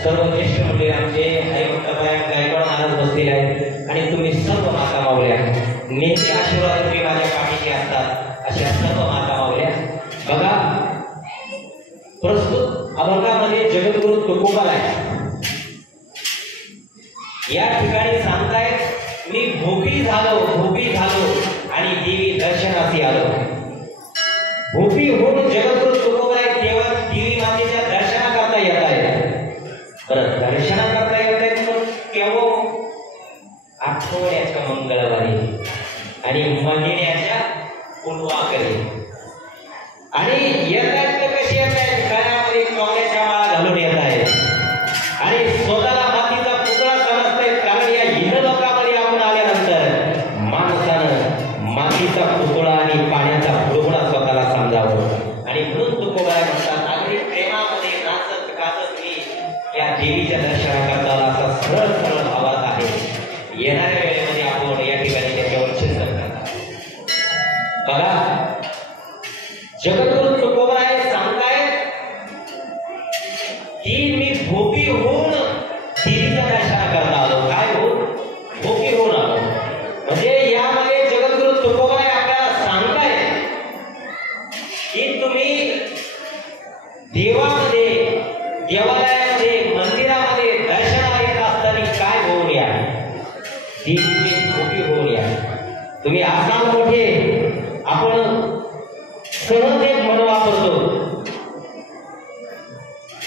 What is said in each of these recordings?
सर्व ज्येष्ठ मंडळी आमचे हरिभक्त गायकवाड महाराज बसलेले आहेत आणि तुम्ही सर्व माता माऊल्या नेहमी आशीर्वाद तुम्ही माझ्या पाठीशी असतात अशा सर्व माता तुकोबाराय या ठिकाणी सांगतायत मी भोपी झालो आणि देवी दर्शनासी आलो. भोपी होऊन जगद्गुरु तुकोबाराय तेव्हा देवी मातेच्या दर्शना करता येत आहे. परत दर्शना करता येत आहेत पण केवळ आठवड्याच्या मंगळवारी आणि महिन्याच्या पूर्वाकडे आणि येत आहेत तर कशी येत आहेत गळ्यामध्ये कवड्याच्या माळा घालून येत आहेत आणि स्वतःला मातीचा पुतळा समजतायत. कारण या हिंद लोकांमध्ये आपण आल्यानंतर माणसानं मातीचा पुतळा आणि पाण्याचा बुडबुडा स्वतःला समजावं आणि म्हणून तुकोबाराय म्हणतात अगदी प्रेमामध्ये नाचत गाजत मी या देवीच्या दर्शनाकरता असा सरळ सरळ भावात आहे. येणाऱ्या वेळेमध्ये आपण या ठिकाणी त्याच्यावर चिंतन करतात. बघा जगद्गुरु तुकोबाराय सांगतायत की मी भोपी होऊन देवीच्या दर्शनाकरता आलो. काय हो भोपी होऊन आलो म्हणजे यामध्ये जगद्गुरु तुकोबाराय आपल्याला सांगतायत की तुम्ही देवामध्ये देवालयामध्ये मंदिरामध्ये दर्शनाला येत असताना काय होऊन या देवीचे भोपी होऊन या. तुम्ही असाल मोठे आपण सहज एक म्हण वापरतो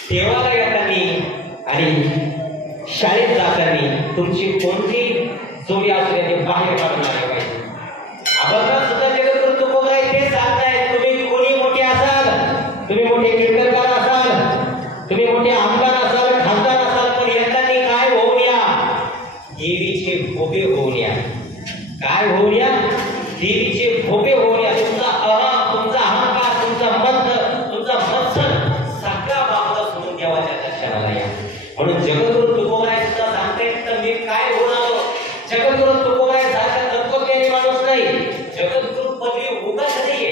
देवाला येताना आणि शाळेत जाताना तुमची कोणती जोडी असू दे बाहेर काढून आले पाहिजे. आपण सुद्धा जगद्गुरु तुकोबाराय ते सांगतायत तुम्ही कोणी मोठे असाल तुम्ही मोठे कीर्तनकार असाल तुम्ही मोठे आमदार असाल खासदार असाल पण येताना काय होऊन या देवीचे भोपे होऊन या. काय होऊन या देवीचे भोपे होऊन या. तुमचा अहंकार तुमचा मत्सर सगळा बाजूला सोडून देवाच्या दर्शनाला या. म्हणून जगद्गुरु तुकोबाराय सुद्धा सांगतायत तर मी काय होऊन आलो. जगद्गुरु तुकोबाराय सारखा तत्वज्ञानी माणूस नाही. जगद्गुरु पदवी उगाच नाहीये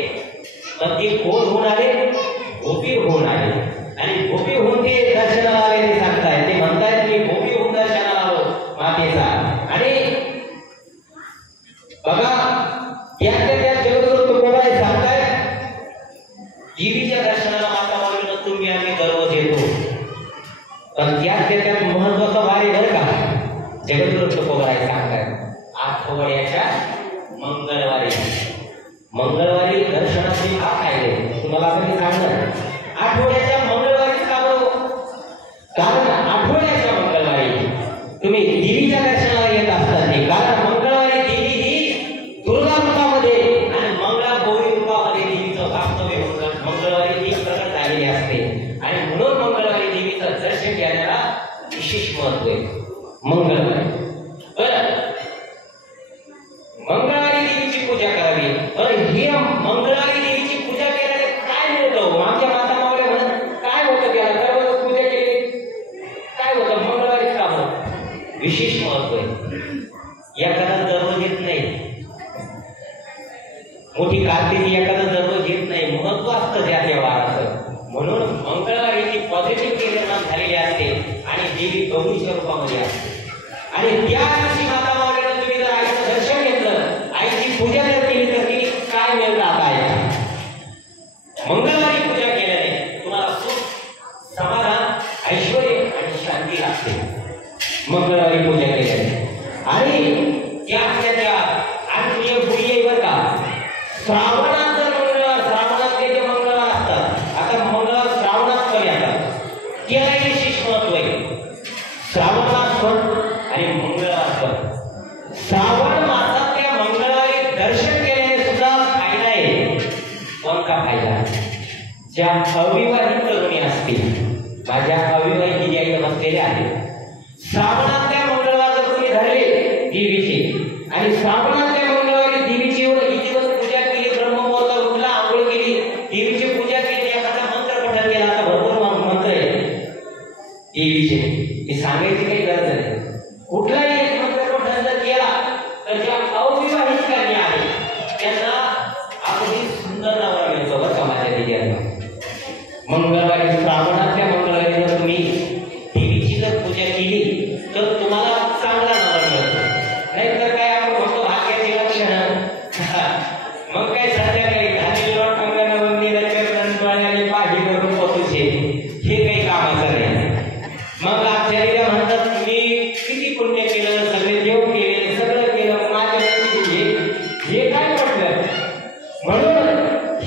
पण ते कोण होऊन आले भोपी होऊन आले आणि भोपी होऊन ते दर्शनाला आले. ते सांगतायत ते म्हणतायत मी भोपी होऊन दर्शनाला आलो मातेचा. आणि बघा त्या जगद्गुरु तुकोबाराय सांगतायत देवीच्या दर्शनाला माता माऊलीनं तुम्ही आम्ही गर्व देतो पण त्यात महत्वाचं वारे बरं का. जगद्गुरु तुकोबाराय सांगतायत आठवड्याच्या मंगळवारी दर्शनाचे का फायदे तुम्हाला आपण सांगणार. आठवड्याच्या मंगळवारी का बरं कारण आठवड्याच्या मंगळवारी तुम्ही देवीच्या दर्शनाला येत असतात ते कारण मंगळवारी देवी ही दुर्गा रूपामध्ये आणि मंगळा गौरी रूपामध्ये देवीचं वास्तव्य होतं. मंगळवारी ती प्रकट झालेली असते आणि म्हणून मंगळवारी देवीचं दर्शन घेण्याला विशेष महत्व आहे. मंगळवारी मंगळवारी देवीची पूजा करावी. ही मंगळवारी देवीची पूजा केल्याने काय मिळतं. आमच्या माता मावल्या म्हणत काय होतं त्याला दररोज पूजा केली काय होतं मंगळवारी का होतं विशेष महत्व आहे. एखादा दररोज येत नाही मोठी कार्तिकी एखादा दररोज येत नाही महत्व असतं त्या देवाचं. म्हणून मंगळवारी ती पॉझिटिव्ह निर्माण झालेली असते आणि देवी गौरीच्या रूपामध्ये असते आणि त्या दिवशी माता मावल्यानं तुम्ही जर आईचं दर्शन घेतलं आईची पूजा जर केली तर ती काय मिळतं आता मंगळवारी पूजा केल्याने तुम्हाला सुख समाधान ऐश्वर आणि शांती लागते. मंगळवारी पूजा केल्याने आणि त्या आणि बुडी बर का श्रावणात जर मंगळवार श्रावणातले जे मंगळवार असतात आता मंगळवार श्रावणात पण येतात त्याला विशेष महत्व आहे. श्रावण मास पण आणि मंगळवार पण श्रावण मासातल्या मंगळवारी दर्शन केल्याने सुद्धा फायदा आहे. कोणता फायदा ज्या अविवाहित तरुणी असतील माझ्या अविवाहित ज्या इथं बसलेल्या आहेत श्रावणातल्या मंगळवार जर तुम्ही धरले देवीचे आणि श्रावणातल्या मंगळवारी देवीची एवढं दिवस पूजा केली ब्रह्ममुहूर्तावर उठला आंघोळ केली देवीची पूजा केली एखादा मंत्र पठण केला. आता भरपूर मंत्र आहे देवीचे हे सांगायची काही गरज नाही. कुठलाही एक मंत्र पठण जर केला तर ज्या अविवाहित कन्या आहेत त्यांना अगदी सुंदर नवरा मिळतो बरं का माझ्या दिव्यांना. मंगळवारी श्रावणातल्या मंगळवारी जर तुम्ही देवीची जर पूजा केली तर तुम्हाला चांगला नवरा मिळतो. नाहीतर काय आपण म्हणतो भाग्याची लक्षणं मग काय संध्याकाळी घालेली लोटांगण मंदिराच्या कंटाळ्याने पाहिलं रूप तुझे हे काही कामाचं नाही.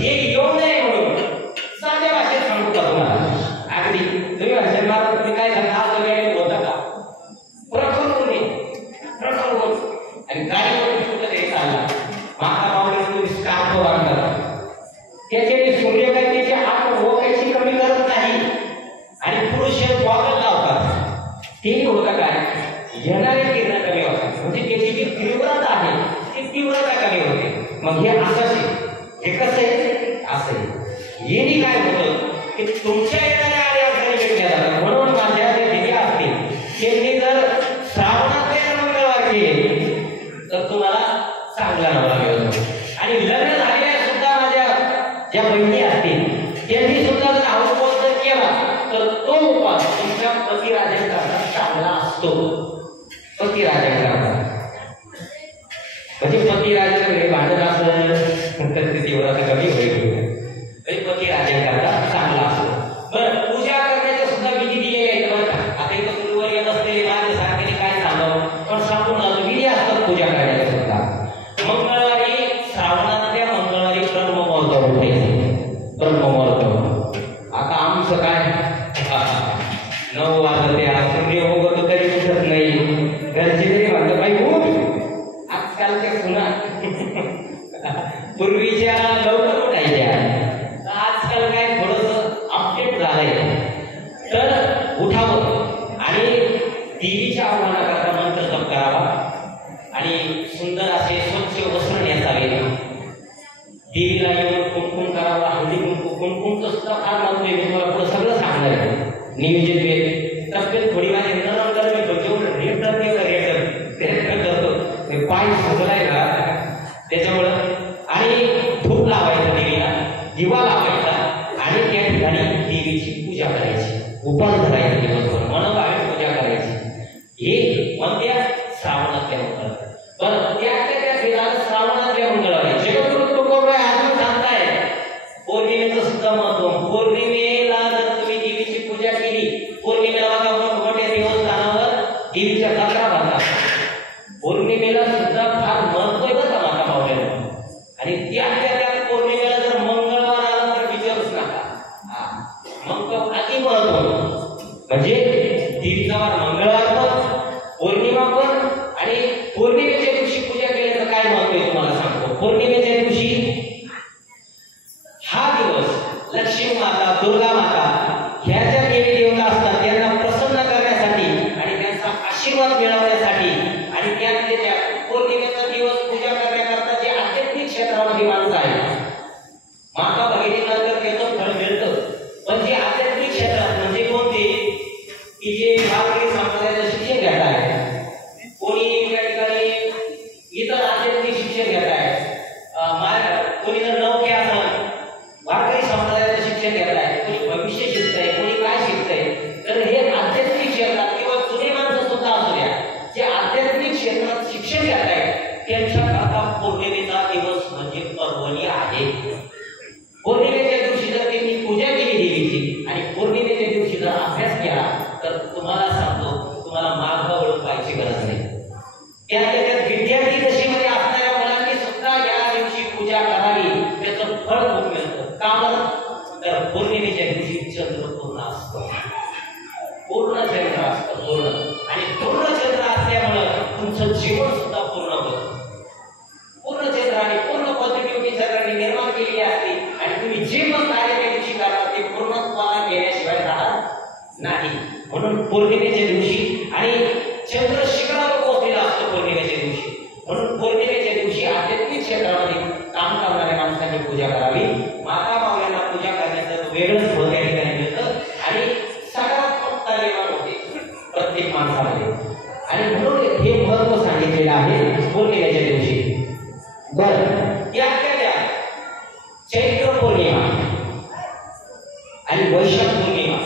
हे येऊ नये म्हणून साध्या भाषेत सांगू का तुम्हाला? अगदी तुम्ही भाषण मारा, तुम्ही काय सांगा आज वगैरे होतं का? प्रखर आणि गाडीवर सुद्धा ते चालला माता मावळे तुम्ही स्कार्फ बांधतात त्याच्याने सूर्यकांतीची आग ओकायची कमी करत नाही आणि पुरुष गॉगल लावतात ते होतं काय येणारे किरण कमी होतात म्हणजे त्याची जी तीव्रता आहे ती तीव्रता कमी होते. मग हे असंच हे कसं आहे असं येणे काय होतं की तुमच्या येणाऱ्या अडचणी भेटल्या जातात. म्हणून माझ्या जे दिव्या असतील त्यांनी जर श्रावणातले मंगळवार केले तर तुम्हाला चांगला नवरा मिळतो. आणि लग्न झालेल्या सुद्धा माझ्या ज्या बहिणी असतील त्यांनी सुद्धा जर हा उपवास जर केला तर तो उपवास तुमच्या पतिराजांकरता चांगला असतो. पतिराजांकरता म्हणजे पतिराजांकडे भांडत असेल तर ते तीव्रता कमी होईल. पतिराजांकरता चांगला असतो. बरं पूजा करण्याच्या सुद्धा विधी दिलेले आहेत बरं का. आता इथं पूर्वर येत असलेले माझ्या सारख्याने काय सांगावं पण सांगून जातो विधी असतात पूजा करण्याच्या सुद्धा. मंगळवारी श्रावणातल्या मंगळवारी ब्रह्ममुहूर्त उठायचे. ब्रह्ममुहूर्त आता आमचं काय 9 वाजते सूर्य उगवतो तरी उठत नाही. घरचे तरी म्हणतात बाई उठ. आजकालच्या सुना पूर्वीच्या लवकर उठायच्या. आजकाल काय थोडंसं अपडेट झालंय तर उठावं आणि देवीच्या आव्हानाकरता मंत्र जप करावा आणि सुंदर असे स्वच्छ वस्त्र नेसावे. देवीला येऊन कुंकुम करावा. हळदी कुंकुमचं सुद्धा फार महत्व आहे. मी तुम्हाला पुढे सगळं सांगणार आहे. नियोजित वेळ तब्येत थोडी माझी नरम गरम येतो जेवढं रेटर प्रयत्न करतो पाय सुजलाय का त्याच्यामुळं. आणि धूप लावायचा देवीला दिवा लावायचा आणि त्या ठिकाणी देवीची पूजा करायची. उपास धरायचा दिवसभर मनोभावे पूजा करायची. हे कोणत्या श्रावणातल्या मंगळवारी. पण त्या श्रावणातल्या मंगळवारी जगद्गुरु तुकोबाराय अजून सांगताय पौर्णिमेचं सुद्धा महत्व. पौर्णिमेला जर तुम्ही देवीची पूजा केली पौर्णिमेला मोठ्या देवस्थानावर देवीच्या जत्रा भरतात. पौर्णिमेला सुद्धा फार महत्व आहे बरं माता मावळ्याला. आणि त्या पौर्णिमेला जर मंगळवार आला तर विचारूच नका. मग तो अति महत्व म्हणजे देवीचा वार मंगळवार पण पौर्णिमा पण. आणि पौर्णिमेच्या दिवशी पूजा केल्याचं काय महत्व आहे तुम्हाला सांगतो. पौर्णिमेच्या दिवशी हा दिवस लक्ष्मी माता दुर्गा माता ह्या ज्या देवी देवता असतात त्यांना प्रसन्न करण्यासाठी आणि त्यांचा आशीर्वाद मिळवण्यासाठी आणि त्या पौर्णिमेचा दिवस पूजा करण्याकरता जे आध्यात्मिक क्षेत्रामध्ये माणसं आहेत माता भगिनीनंतर त्याचं फळ मिळतं. पण जे आध्यात्मिक क्षेत्रात म्हणजे कोणते की जे वारकरी संप्रदायाचं शिक्षण घेत आहे कोणी त्या ठिकाणी इतर आध्यात्मिक शिक्षण घेत आहे कोणी जर नौके असेल वारकरी संप्रदायाचं शिक्षण घेत आहे कोणी भविष्य शिकतंय कोणी काय शिकतंय. तर हे आध्यात्मिक क्षेत्रात किंवा जुने माणसं सुद्धा असू द्या जे आध्यात्मिक क्षेत्रात शिक्षण घेत आहेत त्यांच्याकरता पौर्णिमेचा दिवस म्हणजे पर्वणी आहे. पौर्णिमेच्या दिवशी जर त्यांनी पूजा केली देवीची आणि पौर्णिमेच्या दिवशी जर अभ्यास केला तर तुम्हाला सांगतो तुम्हाला मार्ग ओळख पाहायची गरज नाही. त्यात विद्यार्थी दशेमध्ये असणाऱ्या मुलांनी सुद्धा या दिवशी पूजा करावी त्याचं फळ खूप मिळतं. का तर पौर्णिमेच्या दिवशी चंद्र पूर्ण असतो. पूर्ण चंद्र असतं पूर्ण. आणि पूर्ण चंद्र असल्यामुळं तुमचं जीवन सुद्धा पूर्ण होतं. पूर्ण चंद्र आणि पूर्ण पॉझिटिव्हिटी चंद्राने निर्माण केलेली असते आणि तुम्ही जे पण कार्य त्या दिवशी करता ते पूर्णत्वाला गेल्याशिवाय राहणार नाही. म्हणून पौर्णिमेच्या दिवशी आणि चंद्र शिखरावर पोहोचलेला असतो पौर्णिमेच्या दिवशी. म्हणून पौर्णिमेच्या दिवशी आध्यात्मिक क्षेत्रामध्ये काम करणाऱ्या माणसांनी पूजा करावी. माता मावळ्यांना पूजा करण्याचं वेगळंच फळ त्या ठिकाणी मिळतं आणि सकारात्मकता निर्माण होते प्रत्येक माणसामध्ये. आणि म्हणून हे महत्व सांगितलेलं आहे पौर्णिमेच्या दिवशी. बरं त्या चैत्र पौर्णिमा आणि वैशाख पौर्णिमा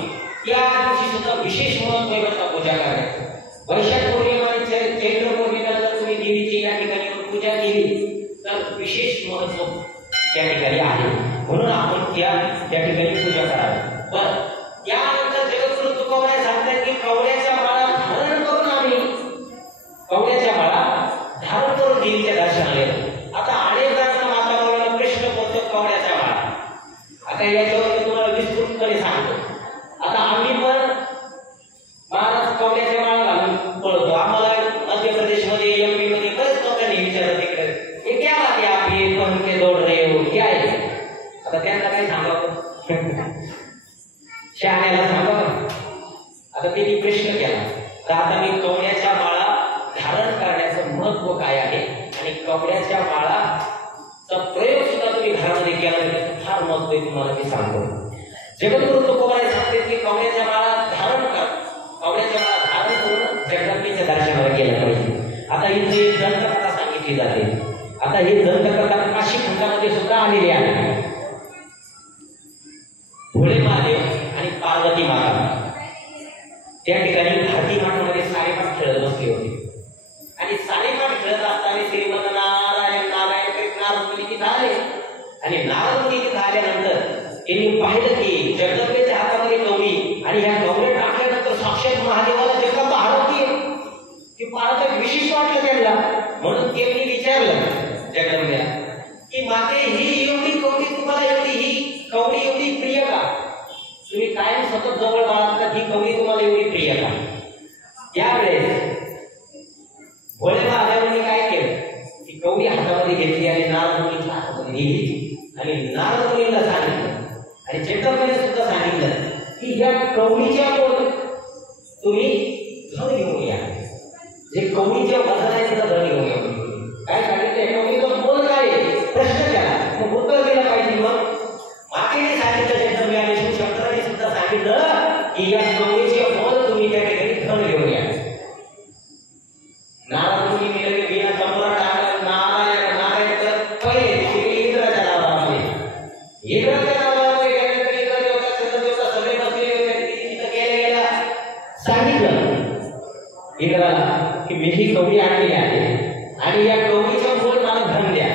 या दिवशी सुद्धा विशेष महत्व आहे बरं पूजा करायचं. वैशाख पौर्णिमा आणि चैत्र पौर्णिमेला जर तुम्ही देवीची या ठिकाणी पूजा केली तर विशेष महत्व त्या ठिकाणी आहे. म्हणून आपण त्या ठिकाणी पूजा करावी. पण त्यानंतर जगद्गुरु तुकोबाराय सांगतात की कवड्याच्या माळा धारण करून आम्ही कवड्याच्या माळा धारण करून देवीच्या दर्शनाला येतो. आता अनेक जणांना माता मावळ्यांना प्रश्न पडतो कवड्याच्या माळा आता याच्यावर मी तुम्हाला विस्तृतपणे सांगतो. आता आम्ही पण महाराज कवड्याच्या माळा घालून पळतो. आम्हाला मध्य प्रदेशमध्ये एमपी मध्ये बरेच लोकांनी विचारलं तिकडे हे क्या बात है आप ये पहन के दौड़ रहे हो क्या है. आता त्यांना काय सांगावं शहाण्याला सांगावं. आता त्यांनी प्रश्न केला तर आता मी कवड्याच्या माळा धारण करण्याचं महत्व काय आहे आणि कवड्याच्या माळाचा प्रयोग सुद्धा तुम्ही घरामध्ये केला तर फार महत्व आहे तुम्हाला मी सांगतो. जगद्गुरु तुकोबाराय सांगते की कवड्याच्या माळा धारण कर, कवड्याच्या माळा धारण करून जगदंबेच्या दर्शनाला गेलं पाहिजे. आता इथे एक दंतकथा सांगितली जाते. आता ही दंतकथा काशी खंडामध्ये सुद्धा आलेली आहे. भोले महादेव आणि पार्वती माता त्या ठिकाणी हाती माठामध्ये सारेपाठ खेळत बसले होते आणि सारेपाठ खेळत असताना श्रीमंत नारायण नारायण करीत नारद मुनी तिथे आले आणि नारद मुनी तिथे आल्यानंतर त्यांनी पाहिलं की जगदंबेच्या हातामध्ये कवडी आणि ह्या कवड्या टाकल्यानंतर साक्षात महादेवाला जगदंबा हरवतीये. ती पाहता विशिष्ट वाटलं त्यांना. म्हणून त्यांनी विचारलं जगदंबेला की माते ही एवढी कवडी तुम्हाला ही कवडी एवढी प्रिय का. तुम्ही कायम सतत जवळ बाळगता ही कवडी तुम्हाला एवढी प्रिय का. यावेळेस भोले महादेवांनी काय केलं ती कवडी हातामध्ये घेतली आणि नारद मुनीच्या हातामध्ये घेतली आणि नारद मुनीला सांगितलं आणि जगदंबेने सुद्धा सांगितलं की या कवडीच्या तुम्ही धन घेऊन या. जे कवडीच्या वजन आहे त्याचं धन घेऊन या. काय सांगितलं कवडीचं मोल काय प्रश्न केला मग उत्तर दिलं पाहिजे. मग मातेने सांगितलं जगदंबे आणि शिवशंकरांनी सुद्धा सांगितलं की या कवडीचे मोल तुम्ही त्या ठिकाणी धन घेऊन या. नारद मुनी मिळाले बिना तंबुरा टाकला नारायण नारायण तर पहिले इंद्राच्या नावामध्ये इंद्राच्या नावामध्ये गेल्यानंतर इंद्र देवता चंद्र देवता सगळे बसले होते. तिथं गेल्या सांगितलं इंद्राला की मी ही कवडी आणलेली आहे आणि या कवडीचं मोल मला धन द्या.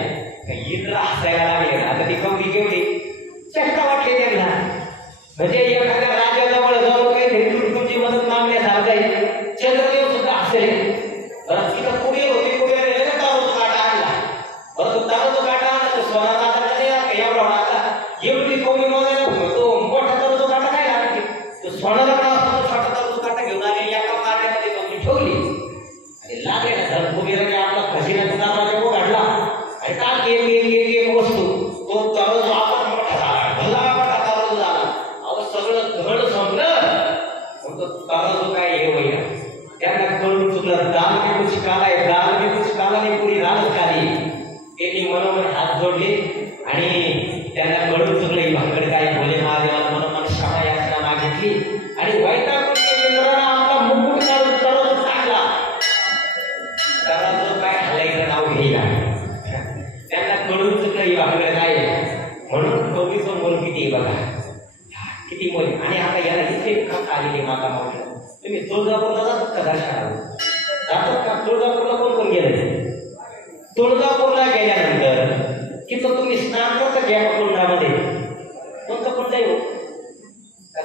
इंद्र हसायला लागले. आता ती कवडी केवढी चक्का वाटले त्यांना. म्हणजे एखाद्या राजाजवळ जाऊन काही तुमची मदत मागण्यासारखं आहे. चंद्रदेव सुद्धा हसले. तिथं पुढे होते पुढे तारोचा काटा आणला. बरं तो तारोचा काटा आणला तो सोनाचा आता एवढा आता एवढी कवडी मोजायला तो मोठा तारोचा काटा काय लागते तो सोनाचा काटा असतो. छोटा तारोचा काटा घेऊन आले एका काट्यामध्ये कवडी ठेवली आणि लागले ना धन फुगेला आपला खजिन्याचा दरवाजा उघडला आणि टाक एक वस्तू तो तरोज आपण मोठा झाला भला मोठा तरोज झाला. अहो सगळं धड संपलं मग तो तरोज काय हे होईना. त्यांना कळून चुकलं दाल में कुछ काला है दाल में कुछ काला नाही पुरी रालच काली. त्यांनी मनोमन हात जोडले आणि त्यांना कळून चुकलं ही भानगड काय. भोले महादेवाला मनोमन क्षमा याचना मागितली आणि वैतागून इंद्रानं आपला मुकुट काढून तरोज टाकला. तरोज काय हलायचं नाव घेईना. त्यांना कळून चुकलं ही भानगड काय. म्हणून कवडीचं मोल किती बघा किती मोल. आणि आता याला इथे का आलेली माता मावली. तुम्ही तुळजापूरला जातात का दर्शनाला जातात का. तुळजापूरला कोण कोण गेले. तुळजापूरला गेल्यानंतर तिथं तुम्ही स्नान करता घ्या कुंडामध्ये. कोणतं कुंड आहे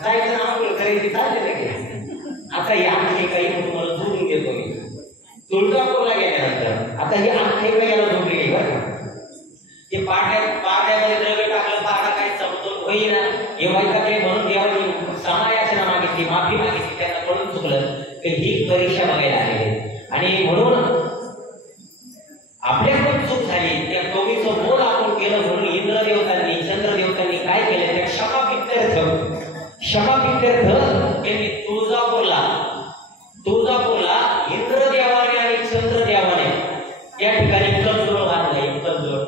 जायचं आंघोळ करायची चालले घ्या. आता ही आख्यायिका तुम्हाला जोडून देतो मी. तुळजापूरला गेल्यानंतर आता ही आख्यायिका याला जोडली गेली बरं का. ते पाड्यामध्ये द्रव्य टाकलं पाडा काही समजून होईना हे व्हायचं काय. म्हणून देवानी क्षमा मागितली माफी मागितली. त्यांना कळून चुकलं की ही परीक्षा बघायला आलेली आणि म्हणून आपल्याकडून चूक झाली. त्या कवडीचं मोल आपण केलं म्हणून इंद्रदेवतांनी चंद्रदेवतांनी काय केलं त्या क्षमापित्यर्थ त्यांनी तुळजापूरला इंद्रदेवाने आणि चंद्रदेवाने त्या ठिकाणी कंदोळ बांधलं. एक कंदोळ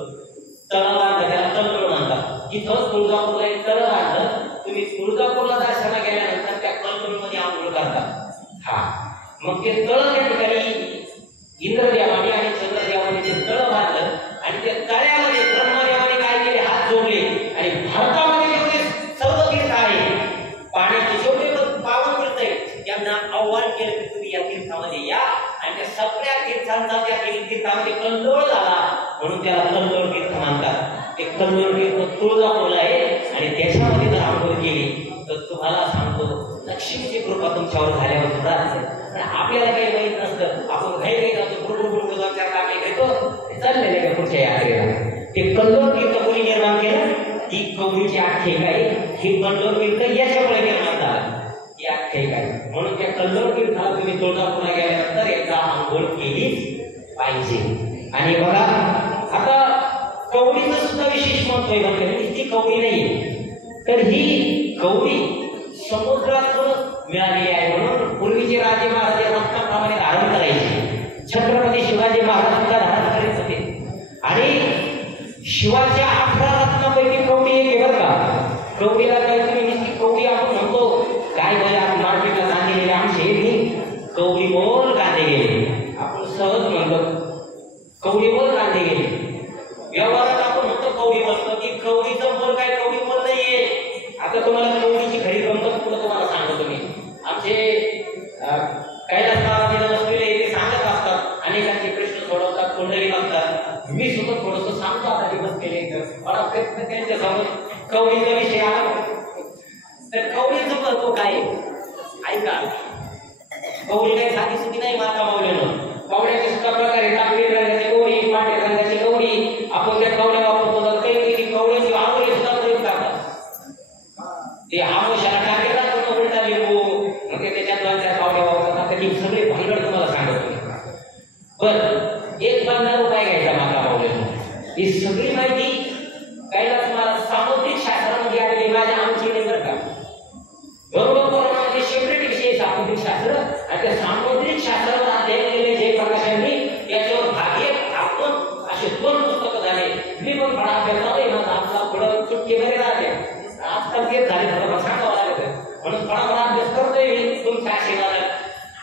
तळ बांधलं त्याला कंदोळ म्हणतात. इथं तुळजापूरला एक तळ बांधलं. तुम्ही तुळजापूरला दर्शनाला गेल्यानंतर त्या कंदोळमध्ये आंघोळ करतात. हा मग ते तळ त्या ठिकाणी इंद्रदेवाने आणि चंद्रदेवाने ते तळ बांधलं आणि त्या तळ्यामध्ये ब्रह्मदेवाने काय केले हात जोडले आणि भारतामध्ये जेवढे सर्व तीर्थ आहे पाण्याचे जेवढे पावन तीर्थ आहे त्यांना आव्हान केलं की तुम्ही या तीर्थामध्ये या आणि त्या सगळ्या तीर्थांचा त्या तीर्थामध्ये कंदोळ झाला म्हणून त्याला कंदोळ तीर्थ म्हणतात. ते कंदोळ तीर्थ तुळजापूरला आहे आणि त्याच्यामध्ये जर आंघोळ केली तर तुम्हाला सांगतो लक्ष्मीची कृपा तुमच्यावर झाल्यावर सुद्धा असेल. आपल्याला काही माहित नसतं आपण घाई जातो गुरु चार कामे घेतो चाललेले का पुढच्या यात्रेला. ते कंदोळ तीर्थ कोणी निर्माण केलं ती कवडीची आख्यायिका आहे. ही कल्लोळ तीर्थ याच्यामुळे निर्माण झाला ही आख्यायिका आहे. म्हणून त्या कल्लोळ तीर्थाला तुम्ही तुळजापूरला गेल्यानंतर एकदा आंघोळ केलीच पाहिजे. आणि बघा आता कवडीचं सुद्धा विशेष महत्व आहे. बघा ती कवडी नाहीये, तर ही कवडी समुद्रातून मिळालेली आहे. म्हणून पूर्वीचे राजे महाराजे रत्नाप्रमाणे धारण करायचे. छत्रपती शिवाजी महाराज सुद्धा धारण करायचे होते. आणि शिवाच्या 18 रत्नापैकी कवडी एक आहे बरं का. कवडीला काय तुम्ही नुसती कवडी आपण म्हणतो काय बरं आपण मार्केटला कांदे गेले आमचे हे कवडी बोल कांदे गेले आपण सहज म्हणतो कवडी बोल कांदे गेले. व्यवहारात आपण म्हणतो कवडी बोलतो की कवडीचं बोल काय कवडी बोल नाहीये. आता तुम्हाला कवडीची खरी गंमत पुढे तुम्हाला सांगतो मी. आमचे कैलास महाराज बसलेले ते सांगत असतात, अनेकांचे प्रश्न सोडवतात, कुंडली बघतात. मी सुद्धा थोडंसं सांगतो आता ते बसलेले मला प्रयत्न त्यांच्या समोर कवडीचा विषय आला तर कवडीचं महत्व काय ऐका. कवडी काही साधी सुधी नाही माता मावल्यानं. कवड्याचे सुद्धा प्रकार आहेत. तांबडी रंगाची कवडी, पांढऱ्या रंगाची कवडी. आपण त्या कवड्या वापरतो काही कवड्याची आवडी सुद्धा प्रयोग करतात. ते आमोशाला टाकेला करून उलटा लिंबू मग त्याच्यात दोनच्या कवड्या वापरतात. त्याची सगळे भानगड तुम्हाला सांगतो. बरं एक 15 रुपये घ्यायचा माता मावल्यानं. ही सगळी माहिती कैलास महाराज सामुद्रिक शास्त्रामध्ये आलेली माझ्या आमची नाही बरं का. बरोबर म्हणजे सेपरेट विषय सामुद्रिक शास्त्र आणि त्या सामुद्रिक शास्त्रावर अध्ययन केले जे प्रकाशांनी याच्यावर भाग्य आपण असे 2 पुस्तकं झाले. मी पण फळा अभ्यास चालू माझा आपला पुढं चुटकीमध्ये राहते. आजकाल तेच झाले थोडं सांगावं लागेल म्हणून फळा अभ्यास करतोय मी तुमच्या आशीर्वादात.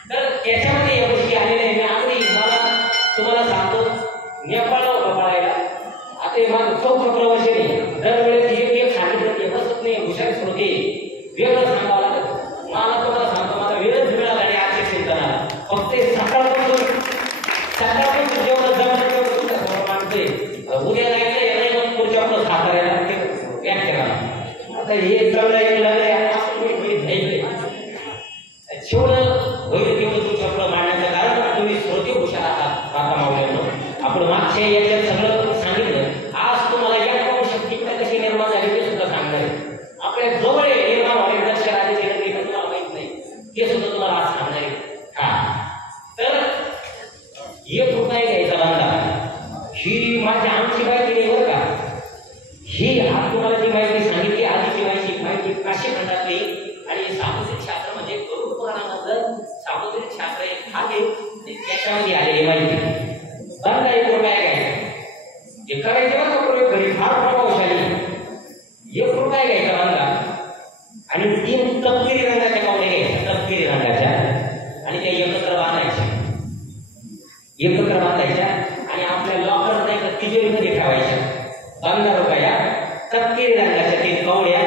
तर त्याच्यामध्ये या गोष्टी आलेल्या आहे. मी मला तुम्हाला सांगतो नेपाळला होतं पळायला. आता माझं 4थं प्रवास आहे. दरवेळेस एक सांगितलं ते बसत नाही. हुशार श्रोते वेगळं सांगावं लागत. मला तुम्हाला सांगतो माझा वेळच मिळाला आणि आजच्या चिंतनाला फक्त सकाळपासून जेवढं जमलं तेवढं तुमच्या समोर मांडतोय. उद्या जायचं मग पुढच्या आपलं साताऱ्याला व्याख्यानाला. आता हे जवळ एक लागलं असं मी घ्यायचंय जेवढं होईल तेवढं तुमच्या पुढं मांडण्याचं कारण तुम्ही श्रोते हुशार आहात माता मावल्यानं. आपण मागच्या याच्यात सगळं सांगितलं. आज तुम्हाला या शक्ती कशी निर्माण झाली ते सुद्धा सांगणार आहे. आपल्या जवळ निर्माण व्हावे लक्ष राजाचे नगरी तुम्हाला माहित नाही ते सुद्धा तुम्हाला आज सांगणार आहे. हा तर एक रुपया घ्यायचा बांधा. ही माझी आमची माहिती नाही बरं का. ही आज तुम्हाला जी माहिती सांगितली आधीची माहिती काशी खंडातली आणि सामुद्रिक शास्त्र म्हणजे गरुड पुराणामधलं सामुद्रिक शास्त्र एक भाग आहे त्याच्यामध्ये आलेली माहिती. बांधा 1 रुपया घ्यायचा. हे करायचे बघा प्रयोग घरी फार प्रभावशाली. 1 रुपया घ्यायचा बांधा आणि 3 तपकिरी रंगाच्या कवड्या घ्यायच्या. तपकिरी रंगाच्या आणि त्या एकत्र बांधायच्या आणि आपल्या लॉकर नाही तर तिजोरीमध्ये ठेवायच्या. 15 रुपया तपकिरी रंगाच्या 3 कवड्या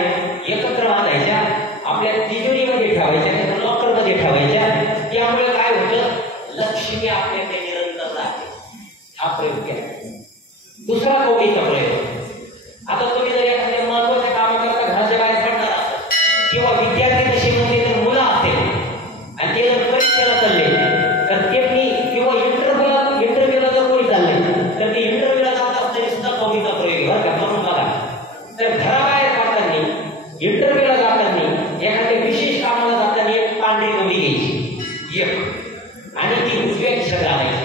एकत्र बांधायच्या आपल्या तिजोरीमध्ये ठेवायच्या त्या लॉकरमध्ये ठेवायच्या. त्यामुळे काय होतं लक्ष्मी आपल्याकडे निरंतर राहते. हा प्रयोग केला. दुसरा कवडीचा प्रयोग. आता तुम्ही जर एखाद्या महत्वाच्या कामाकरता घराच्या बाहेर पडणार असाल किंवा विद्यार्थी दशेमध्ये जर मुलं असेल आणि ते जर परीक्षेला चालले तर ते किंवा इंटरव्ह्यूला जर कोणी चालले तर ते इंटरव्ह्यूला जात असताना सुद्धा कवडीचा प्रयोग बरं का करून बघा. तर घराबाहेर पडताना इंटरव्ह्यूला जाताना एखाद्या विशेष कामाला जाताना एक पांढरी कवडी घ्यायची एक आणि ती उजव्या खिशात घालायची.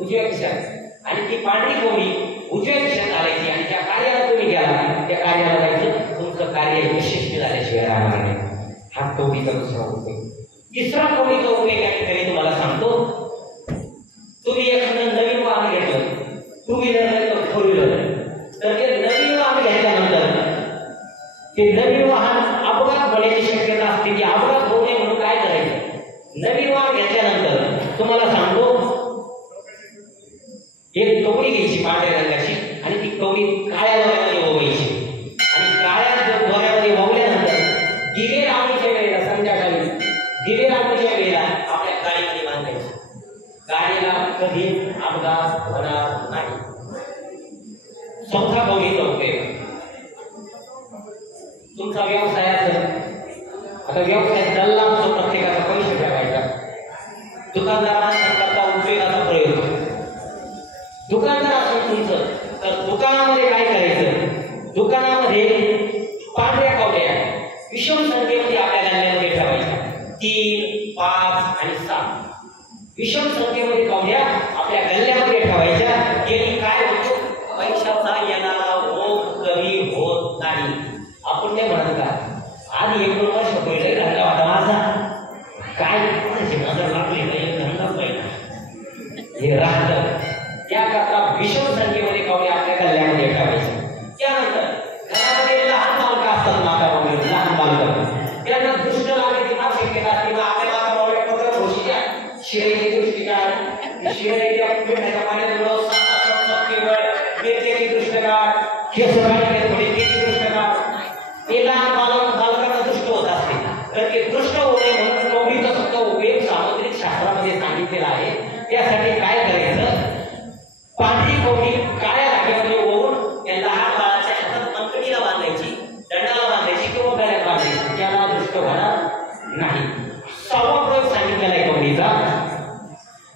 उजव्या खिशात आणि ती पांढरी कवडी उजव्या खिशात घालायची आणि ज्या कार्याला तुम्ही गेला त्या कार्याला जायचं. तुमचं कार्य यशस्वी झाल्याशिवाय राहणार नाही. हा कवडीचा दुसरा उपयोग. तिसरा कवडीचा उपयोग आहे तरी तुम्हाला सांगतो. तुम्ही एखादं नवीन वाहन घेतलं 2 व्हीलर नाही तर 4 व्हीलर तर ते नवीन वाहन घेतल्यानंतर ते नवीन वाहन अपघात होण्याची शक्यता असते. की अपघात होऊ नये म्हणून काय करायचं. नवीन वाहन घेतल्यानंतर तुम्हाला सांगतो एक कवडी घ्यायची पांढऱ्या रंगाची आणि ती कवडी काळ्या दोऱ्यामध्ये ओवायची आणि काळ्या दोऱ्यामध्ये ओवल्यानंतर दिवे लावणीच्या वेळेला संध्याकाळी दिवे लावणीच्या वेळेला आपल्या गाडीमध्ये बांधायची. गाडीला कधी अपघात होणार नाही. चौथा कवडीचा उपयोग. तुमचा व्यवसाय असेल आता व्यवसाय चालला असतो प्रत्येकाचा पैसे ठेवायचा. दुकानदारांचा उपयोगाचा प्रयोग. दुकानदार असेल तुमचं तर दुकानामध्ये काय करायचं. दुकानामध्ये पांढऱ्या कवड्या विषम संख्येमध्ये आपल्या गल्ल्यामध्ये ठेवायच्या 3, 5 आणि 7 विषम संख्येमध्ये कवड्या आपल्या गल्ल्यामध्ये ठेवायच्या. यांनी काय होतो पैशाचा येणारा ओघ कमी होत नाही. आपण ते म्हणत का आज 1-2 वर्ष पहिले धंदा होता माझा काय नजर लागली नाही धंदा पहिला हे राहतं. त्याकरता विषम संख्येमध्ये कवड्या आपल्या गल्ल्यामध्ये ठेवायच्या. त्यानंतर घरामध्ये लहान बालकं असतात माता लहान बालकं त्यांना दुष्ट लागण्याची फार शक्यता असते. आपल्या माता बावड्या पत्र घोषीच्या शिळेची दृष्टी काढ शिळेच्या पिठाच्या पाण्यात केवळ मेथीची दृष्ट काढ केस काढण्याची दृष्ट काढ. ते लहान बालकांना दुष्ट होत असते. तर ते दुष्ट होणे म्हणून कवडीचा सुद्धा उपयोग सामुद्रिक शास्त्रामध्ये सांगितलेला आहे. त्यासाठी काय करायचं पांढरी कवडी काळ्या धाग्यामध्ये ओवून त्या लहान बाळाच्या हातात अंकणीला बांधायची दंडाला बांधायची किंवा गळ्यात बांधायची. त्याला दृष्ट होणार नाही. 6वा प्रयोग सांगितलेला आहे कवडीचा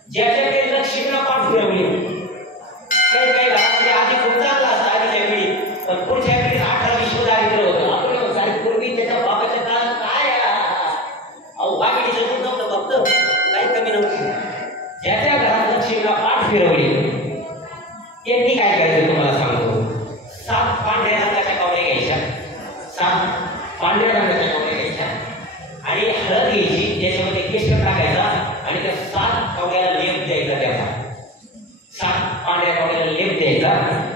ज्याच्या ते लक्ष्मीला पाठ फिरवली. काही काही घरामध्ये आधी खूप चांगला असता आधीच्या वेळी पण पुढच्या वेळी 18-20 दारिद्र्य होतं. आपण म्हणतो पूर्वी त्याच्या बाबाच्या काळात काय वाघिणीचं दूध नव्हतं फक्त काही कमी नव्हती. ज्याच्या घरात लक्ष्मीला पाठ फिरवली त्यांनी काय करायचं तुम्हाला सांगतो. 7 पांढऱ्या रंगाच्या कवड्या घ्यायच्या 7 पांढऱ्या रंगाच्या कवड्या घ्यायच्या आणि हळद घ्यायची त्याच्यामध्ये केशर टाकायचा आणि त्या 7 कवड्याला लेप द्यायचा. त्याचा 7 पांढऱ्या कवड्याला लेप द्यायचा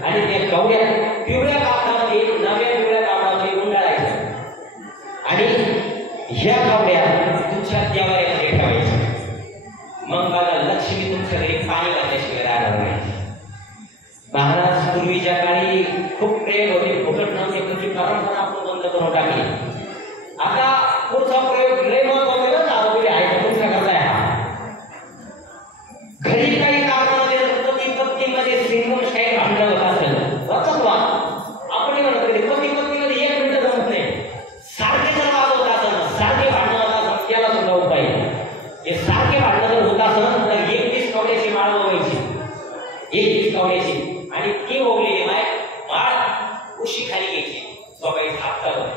आणि त्या कवड्या पिवळ्या कापडामध्ये नव्या पिवळ्या कापडामध्ये गुंडाळायच्या आणि ह्या कवड्या तुमच्या देवाऱ्यामध्ये ठेवायच्या. मग बघा लक्ष्मी तुमच्या घरी पाणी घातल्याशिवाय राहणार नाही. महाराज पूर्वीच्या काळी खूप प्रेम होते फुकट नव्हते पण ती परंपरा आपण बंद करून टाकली. आता पुढचा प्रयोग लय महत्वाचा ना आरोग्य आहे तुमचा कसा आहे हा घरी काही कारणामध्ये पती पत्नीमध्ये सिंगल स्टाईल भांडण होत असेल वाचत वा आपण म्हणतो पती पत्नीमध्ये 1 मिनिट जमत नाही. सारखे जर वाद होत असेल सारखे भांडण होत असेल त्याला सुद्धा उपाय हे सारखे भांडण जर होत असेल तर 21 कवड्याची माळ ओवायची 21 कवड्याची आणि ती ओवलेली माळ उशी खाली घ्यायची स्वतःच्या हातावर.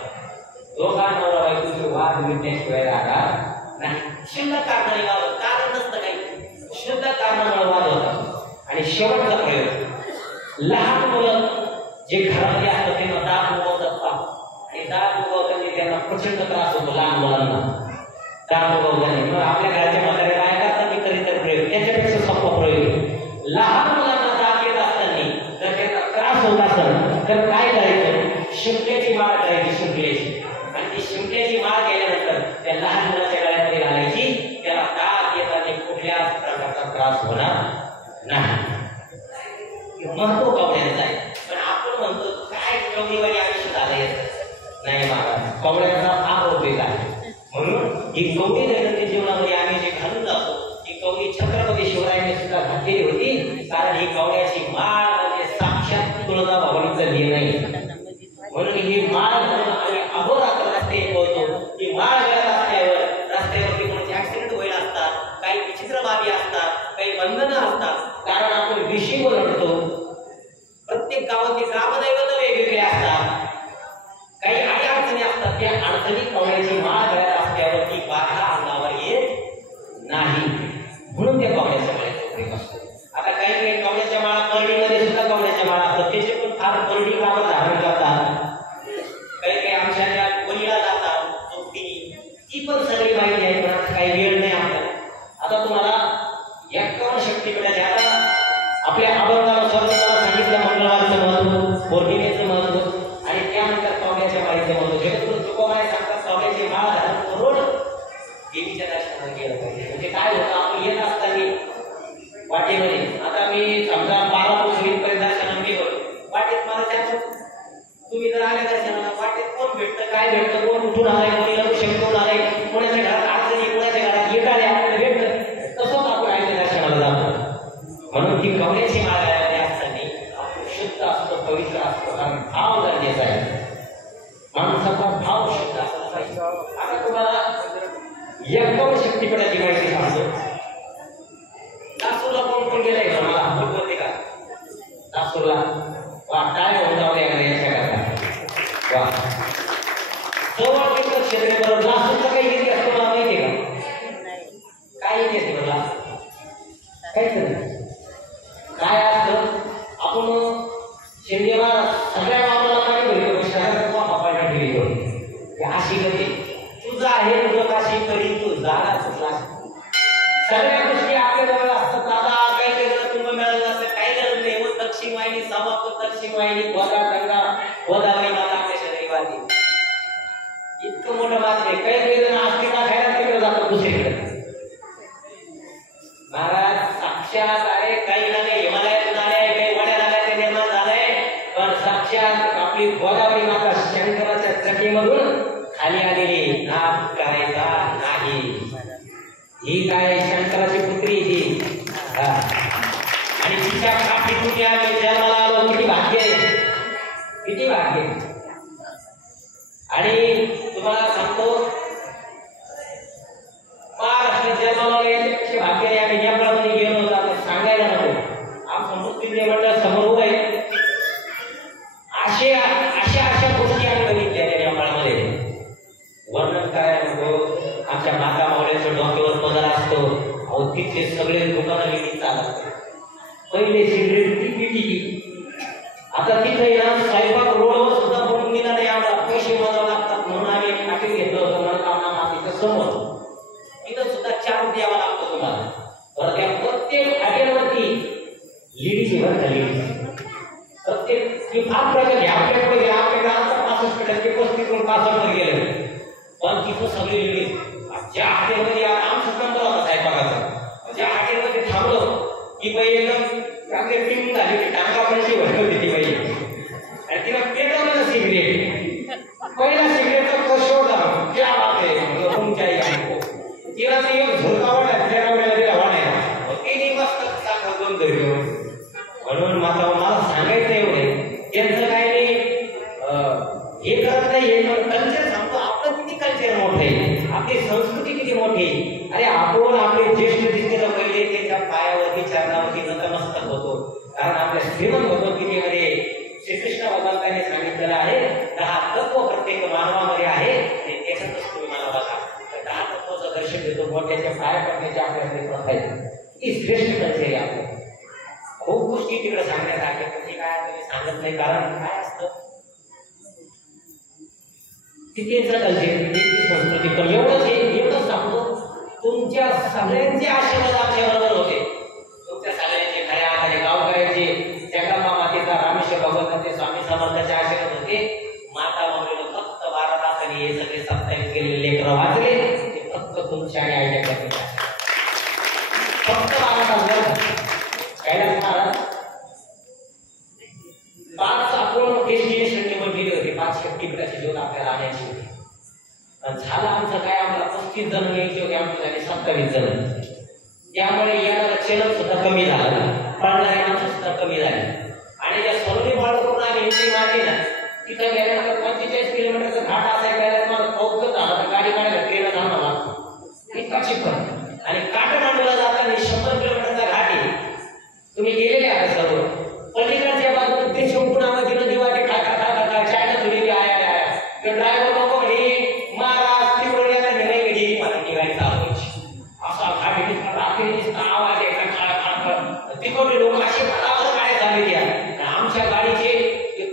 दोघांना नवरा बायकोचे वाद मिटण्याशिवाय राहणार नाही. शिल्लक कारणाने वाद कारण नसतं काही शिल्लक कारणामुळे वाद होतात. आणि शेवटचा प्रयोग लहान मुलं जे घरामध्ये असतात त्यांना दाब उगवत असतात आणि दाब उगवताना त्यांना प्रचंड त्रास होतो. लहान मुलांना दाब उगवताना मग आपल्या घराच्या म्हाताऱ्या काय करतात की कधीतरी प्रयोग त्याच्यापेक्षा सोपा प्रयोग लहान मुलांना दाब येत असताना जर त्यांना त्रास होत असेल तर काय करायचं शिंपल्याची माळ करायची शिंपल्याची आणि ती शिंपल्याची माळ केल्यानंतर त्या लहान मुलाच्या गळ्यामध्ये घालायची. त्याला दाब येताना कुठल्याच प्रकारचा त्रास होणार नाही. महत्व कवड्यांचं आहे. पण आपण म्हणतो काय कवडीवाली आयुष्य झालंय नाही महाराज कवड्यांचा फार उपयोग आहे. म्हणून ही कवडी दैनंदिन जीवनामध्ये आम्ही जे घालून जातो ही कवडी छत्रपती शिवरायांनी सुद्धा घातलेली होती. कारण ही कवड्याची माळ म्हणजे साक्षात तुळजा भवानीचं देण आहे. म्हणून ही माळ आणि अहोरात्र रस्त्यावर बोलतो ही माळ गळ्यात असल्यावर रस्त्यावरती कोणाचे ऍक्सिडेंट व्हायला असतात काही विचित्र बाबी असतात काही बंधनं असतात. कारण आपण विषयी बोलतो प्रत्येक गावातले ग्रामदैवत वेगवेगळे असतात काही अडचणी असतात. त्या अडचणी कवड्याची माळ गळ्यात असल्यावर ती बाधा अंगावर येत नाही. म्हणून त्या कवड्याच्या माळेचा उपयोग असतो. आता काही काही कवड्याच्या माळा परडीमध्ये सुद्धा कवड्याच्या माळा असतात त्याचे पण फार परडी कापड धारण करतात. काही काही आमच्या ज्या बलीला जातात चौकटी ती पण सगळी माहिती आहे पण काही वेळ नाही आपल्याला. आता तुम्हाला 51 शक्तीपीठाच्या आता आपल्या अभंगानुसार सांगितलं मंगळवारचं महत्व पौर्णिमेचं महत्व आणि त्यानंतर कवड्याच्या माळेचं महत्व. जेणेकरून तुकोबाई सांगतात कवड्याची माळ घालून करून देवीच्या दर्शनाला गेलं पाहिजे. म्हणजे काय होतं आपण येत असताना वाटेमध्ये आता मी समजा 12 पर्यंत दर्शनाला गेलो वाटेत मला तुम्ही जर आल्या दर्शनाला वाटेत कोण भेटतं काय भेटतं कोण उठून आलाय कोणी लक्ष्मी कोण आलाय कोणाच्या घरात अडचणी कोणाच्या घरात येणारे आपल्याला भेटतं तसंच आपण आयच्या दर्शनाला जातो. म्हणून ती कवड्याची माळ घालायला असताना आपण शुद्ध असतो पवित्र असतो कारण भाव गरजेचा आहे. माणसाचा भाव शुद्ध असला पाहिजे. आता तुम्हाला 51 शक्तीपीठाची माहिती सांगतो. लासूरला कोण कोण गेलाय मला बोलते का लासूरला वा काय होऊन जाऊ या सगळ्या वा जवळ केंद्र क्षेत्र बरोबर लासूचा काही इतिहास तुम्हाला माहिती आहे का? काय इतिहास आहे बरं? काहीच नाही. काय असतं आपण शेंडेला सगळ्या वापराला पाणी भरतो शहरात वापरायला ठेवली अशी गती तुझं आहे तुझं काशी करी तू जागा सुटला सगळ्या गोष्टी आपल्या जवळ असतात. दादा काही केलं तुम्हाला मिळालं असं काही गरज नाही. व दक्षिण वाहिनी समाप्त दक्षिण वाहिनी गोदा गंगा गोदावरी माता आपल्या शरीरी वाहिनी इतकं मोठं मात्र आहे. काही जण आस्तिका खायला तिकडे जातात दुसरीकडे. महाराज साक्षात अरे काही झाले हिमालयात झाले काही वड्या झाल्या निर्माण झालंय पण साक्षात आपली गोदावरी माता शंकराच्या चकीमधून खाली आलेली नाप करायचा नाही. ही काय शंकराची पुत्री ही आणि तिच्या काठीतून आम्ही जन्माला आलो. किती भाग्य आहे किती भाग्य. आणि तुम्हाला सांगतो महाराष्ट्रात जन्माला याच्यापेक्षा भाग्य आहे. आम्ही नेपाळमध्ये गेलो होतो आपण सांगायला नको आमचं मृत्यूंजय मंडळ समोर उभं आहे. अशा गोष्टी आम्ही बघितल्या त्या नेपाळमध्ये वर्णन करायला नको. आमच्या माता मावळ्याच्या डोक्यावर पदर असतो. अहो तिथले सगळे दुकानं वेगळी चालत पहिले सिगरेट ती पिटी आता तिथे ना स्वयंपाक रोडवर सुद्धा पडून गेला नाही. आम्हाला पैसे मोजावे लागतात म्हणून आम्ही पाटील घेतलं होतं मनोकामना मातीचं समोर तिथं सुद्धा चहा द्यावा लागतो तुम्हाला. तर त्या प्रत्येक हॉटेलवरती लेडीज इव्हन झाली प्रत्येक ती फार प्रगती आपल्याकडे आपल्याकडे आता 65% 35 गेले पण तिथं सगळे लेडीज ज्या हॉटेलमध्ये आमचं नंबर होता स्वयंपाकाचा ज्या हॉटेलमध्ये थांबलो की बाई एकदम चांगली टीम झाली की टांगा पण ती भरली ती बाई आणि तिला पेटवलं सिगरेट पहिला सिगरेटचा कश होता त्या वाटे तुमच्या तिला ती एक झोकावट दिला वाढायला तिने मस्त साखर दोन घरी म्हणून माता मला सांगायचं एवढे त्यांचं काय नाही हे करत नाही हे कल्चर सांगतो. आपलं किती कल्चर मोठं आहे आपली संस्कृती किती मोठी आहे. अरे आपण आपले ज्येष्ठ दिसलेलं पहिले त्याच्या पायावरती चरणावरती नतमस्तक होतो कारण आपल्या श्रीमंत भगवद्गीतेमध्ये श्रीकृष्ण भगवंतांनी सांगितलेलं आहे 10 तत्व प्रत्येक मानवामध्ये आहे आणि त्याच्यातच तुम्ही मला बघा 10 तत्वाचं दर्शन देतो. मोठ्याच्या पाया पडण्याचे आपल्याकडे प्रथा आहे. ही श्रेष्ठ कल्चर आहे आपलं. खूप गोष्टी तिकडे सांगण्यात आल्या पण ती काय सांगत नाही कारण काय असतं तिथेचा कल्चर तिथेची संस्कृती. पण एवढंच सांगतो तुमच्या सगळ्यांचे आशीर्वाद आमच्या बरोबर होते. तुमच्या सगळ्यांचे खऱ्या माझ्या गावकऱ्यांचे जगदंबा मातेचा रामेश्वर भगवंताचे स्वामी समर्थाचे आशीर्वाद होते. माता माऊलीनं फक्त 12 तासांनी हे सगळे 27 गेलेले लेकरं वाचले ते फक्त तुमच्या आणि आईच्या फक्त 12 तास कैलास महाराज 5 आपण डेस्टिनेशन टेबल गेले होते. 5 शेपटीकडाची जोत आपल्याला आणायची होती. झालं आमचं काय आम्हाला 35 जण यायचे होते आमचे झाले 27 जण. त्यामुळे येणारा चलन सुद्धा कमी झाला पडणारे माणसं सुद्धा कमी झाली आणि ज्या सोनली बॉर्डर करून आम्ही एंट्री मारली ना तिथं गेल्यानंतर 45 किलोमीटरचा घाट असायला मला कौतुक झालं तर गाडी काढायला ट्रेन थांबला इतका चिपट आणि काठमांडूला जाताना 100 किलोमीटरचा घाट आहे. तुम्ही गेलेले आहात सर्व पलीकडच्या बाजूला ते संपूर्ण आम्हाला दिलं दिवा ते काय चायना थोडी आया ड्रायव्हर नको हे महाराज तिकडून येतात नाही गेली मला निघायची चालवायची असा घाट रात्री आवाज यायचा तिकडे लोक असे बराबर गाड्या चालवायच्या आमच्या गाडीचे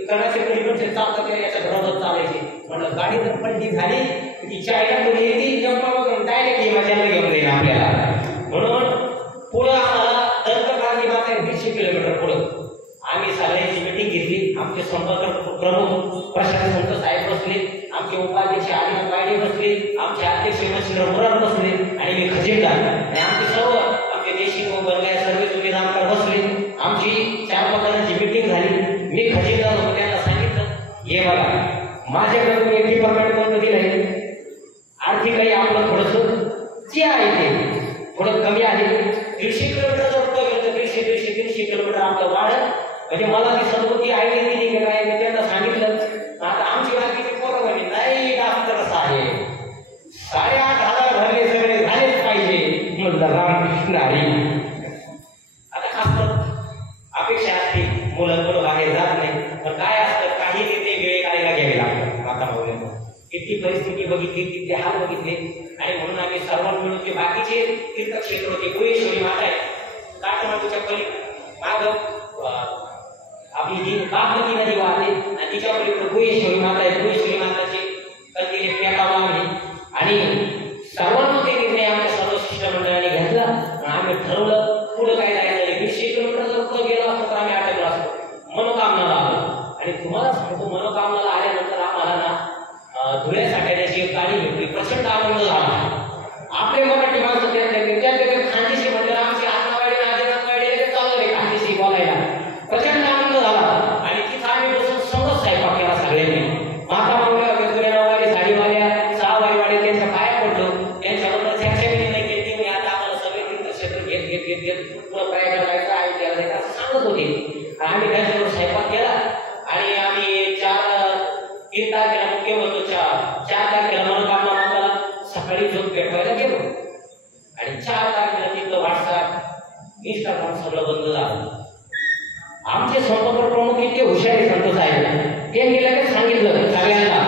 कणाचे पलीकडचे चालतात याच्या बरोबर चालायचे. म्हणलं गाडी जर पलटी झाली ती चायना थोडी येते जंपावरून डायरेक्ट हिमाचलला घेऊन जाईल आपल्याला. म्हणून पुढं आम्हाला दत्तकाळी मात्र 150 किलोमीटर पुढं आम्ही सगळ्यांची मीटिंग घेतली. आमचे संपर्क प्रमुख प्रशासन संत साहेब बसले आमचे उपाध्यक्ष आदिनाथ वायडे बसले आमचे अध्यक्ष श्री मुरार बसले आणि मी खजिनदार आणि आमचे सर्व आमचे देशी व बनल्या सर्व सुविधांवर बसले. आमची 4-5 जणांची मीटिंग झाली. मी खजिनदार होतो त्यांना सांगितलं हे बघा माझ्याकडे एक डिपार्टमेंट कोणतं दिलंय आर्थिक काही आपलं थोडंसं जे आहे ते थोडं कमी आहे. 150 किलोमीटर जर पुढे गेलं तर 150-300 किलोमीटर आपलं वाढत म्हणजे मला ती सद्बुद्धी आयडिया दिली की काय मी त्यांना सांगितलं. आता आमची बाकीची पोरं म्हणे नाही डॉक्टर असं आहे 8,500 भरले सगळे झालेच पाहिजे. म्हणलं रामकृष्ण हरी किती परिस्थिती बघितली, किती हाल बघितले. आणि म्हणून आम्ही सर्वांना मिळून जे बाकीचे तीर्थक्षेत्र होते, कुळेश्वरी माता आहे काठमांडूच्या पलीकडे माग आपली जी बागमती नदी वाहते आणि तिच्या पलीकडे कुळेश्वरी माता आहे. कुळेश्वरी माताचे कंदील पेटावला आणि सर्वांना ते निर्णय आमच्या सर्व शिष्टमंडळाने घेतला. आम्ही ठरवलं पुढे काय जायचं. 150 किलोमीटर जर पुढे गेलो असतो तर आम्ही अटकलो असतो. मनोकामनाला आलो आणि तुम्हाला सांगतो मनोकामनाला आल्यानंतर आम्हाला ना धुळ्या साठवण्याची एक गाडी भेटली. प्रचंड आनंद झाला. आपले मराठी माणसं त्या खानदेशी म्हणजे आमची आत्मावाडी नागेवाडी चालले खानदेशी बोलायला. प्रचंड आनंद झाला आणि तिथं आम्ही बसून संगत स्वयंपाक केला सगळ्यांनी. माता मावल्या वेगवेगळ्या नऊवारी साडीवाल्या 6 वारीवाले त्यांच्या पाया पडलो. त्यांच्याबद्दल चर्चा नाही केली. मी आता आम्हाला सगळे तीर्थक्षेत्र घेत पुढं प्रयागला जायचं आहे त्याला जायचं असं सांगत होते. आम्ही त्यांच्यावर स्वयंपाक केला आणि आम्ही 3 तारखेला मुख्य होतो. 4 तारखेला मनोकामना माताला सकाळी झोप पेटवायला गेलो आणि 4 तारखेला तिथं व्हॉट्सअप इंस्टाग्राम सगळं बंद झालं. आमचे संपर्क प्रमुख इतके हुशार आहे संत साहेब, ते गेल्याने सांगितलं सगळ्यांना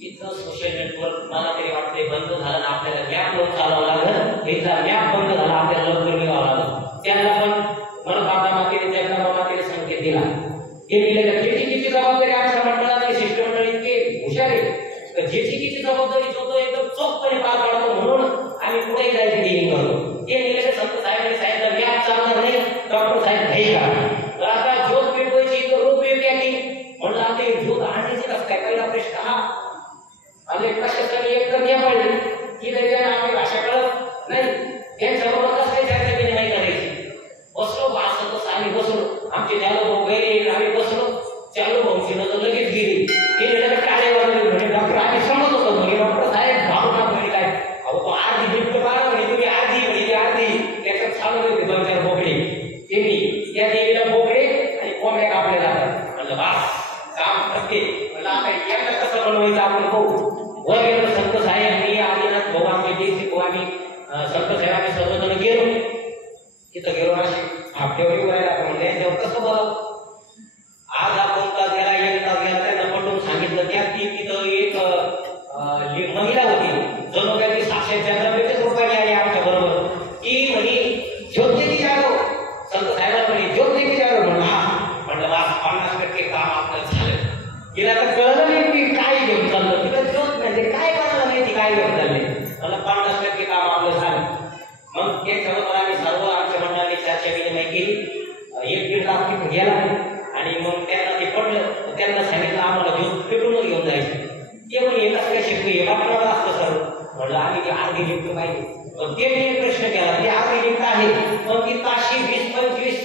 इथं सोशल नेटवर्क मला तरी वाटते बंद झालं ना आपल्याला मॅप लावून चालवावं लागलं. इथला मॅप बंद झाला आपल्याला लवकर निघावं लागलं. त्यांना पण मनोकामना मातेने जगदंबा मातेने संकेत दिला. ते गेलेलं जेची जबाबदारी आमच्या मंडळात शिष्टमंडळ इतके हुशार आहे जेची जबाबदारी जो एकदम चोखपणे पार पाडतो. म्हणून आम्ही पुढे जायची डिलिंग करतो. ते गेलेले संत साहेबांनी सांगितलं मॅप चालणार नाही. डॉक्टर साहेब घाई का तर आता ज्योत पेटवायची तर रोप पेटली. म्हणलं आता ज्योत आणण्याचे कसं काय पहिला प्रश्न हा आणि कशासाठी एक तर घ्या पाहिजे की त्याच्या आम्ही भाषा कळत नाही. त्यांच्याबरोबर कसं काही चर्चा केली नाही करायची. बसलो असं तसं आम्ही बसलो. आमचे चालू भाऊ गैरे आम्ही बसलो. चालू भाऊची नजर लगेच गेली. गेले काळे वाजले म्हणे डॉक्टर आम्ही समजत होतो म्हणे डॉक्टर साहेब भावना म्हणे काय अहो तो अर्धी गिफ्ट मारा म्हणे तुम्ही अर्धी म्हणे अर्धी त्याच्यात चालू होते 2-4 बोकडे. त्यांनी त्या देवीला बोकडे आणि कोंबड्या कापल्या जातात. म्हणलं बास काम करते. म्हणलं आता एकदा कसं बनवायचं आपण पाहू. वर गेलो संत साहेब मी आदिनाथ भाऊ आमचे देशी भाऊ आम्ही संत साहेब आम्ही सर्वजण गेलो. तिथं गेलो अशी आपल्यावर बोलायला आपण त्याच्यावर कसं बोलावं. आज आपण तास गेला 1 तास गेला त्यांना पटवून सांगितलं. त्या तिथं एक महिला होती जणू काही साक्षात चंद्रपेठेच रुपाली आली आमच्या बरोबर. ती म्हणे ज्योती जागो संत साहेबांना म्हणे ज्योती जागो. म्हणलं हा. म्हणलं बस 50% काम आपलं झालं. तिला तर कळलं नाही की काय घेऊन चाललं. तिथं ज्योत म्हणजे काय करायला नाही ती काय घेऊन चालले. मला 50% काम आपलं झालं. मग त्याच्याबरोबर आम्ही सर्व आमच्या मंडळाने चर्चा विनिमय केली. 1-1.5 लाख तिथं गेला आणि मग त्यांना ते पडलं. त्यांना सांगितलं आम्हाला ज्योत पेटूनच घेऊन जायचं. ते म्हणे हे कसं काय शिकतो हे आपल्याला असतं सर. म्हणलं आम्ही ती अर्धी लिफ्ट पाहिजे. पण ते मी एक प्रश्न केला ती अर्धी लिफ्ट आहे पण ती 520-25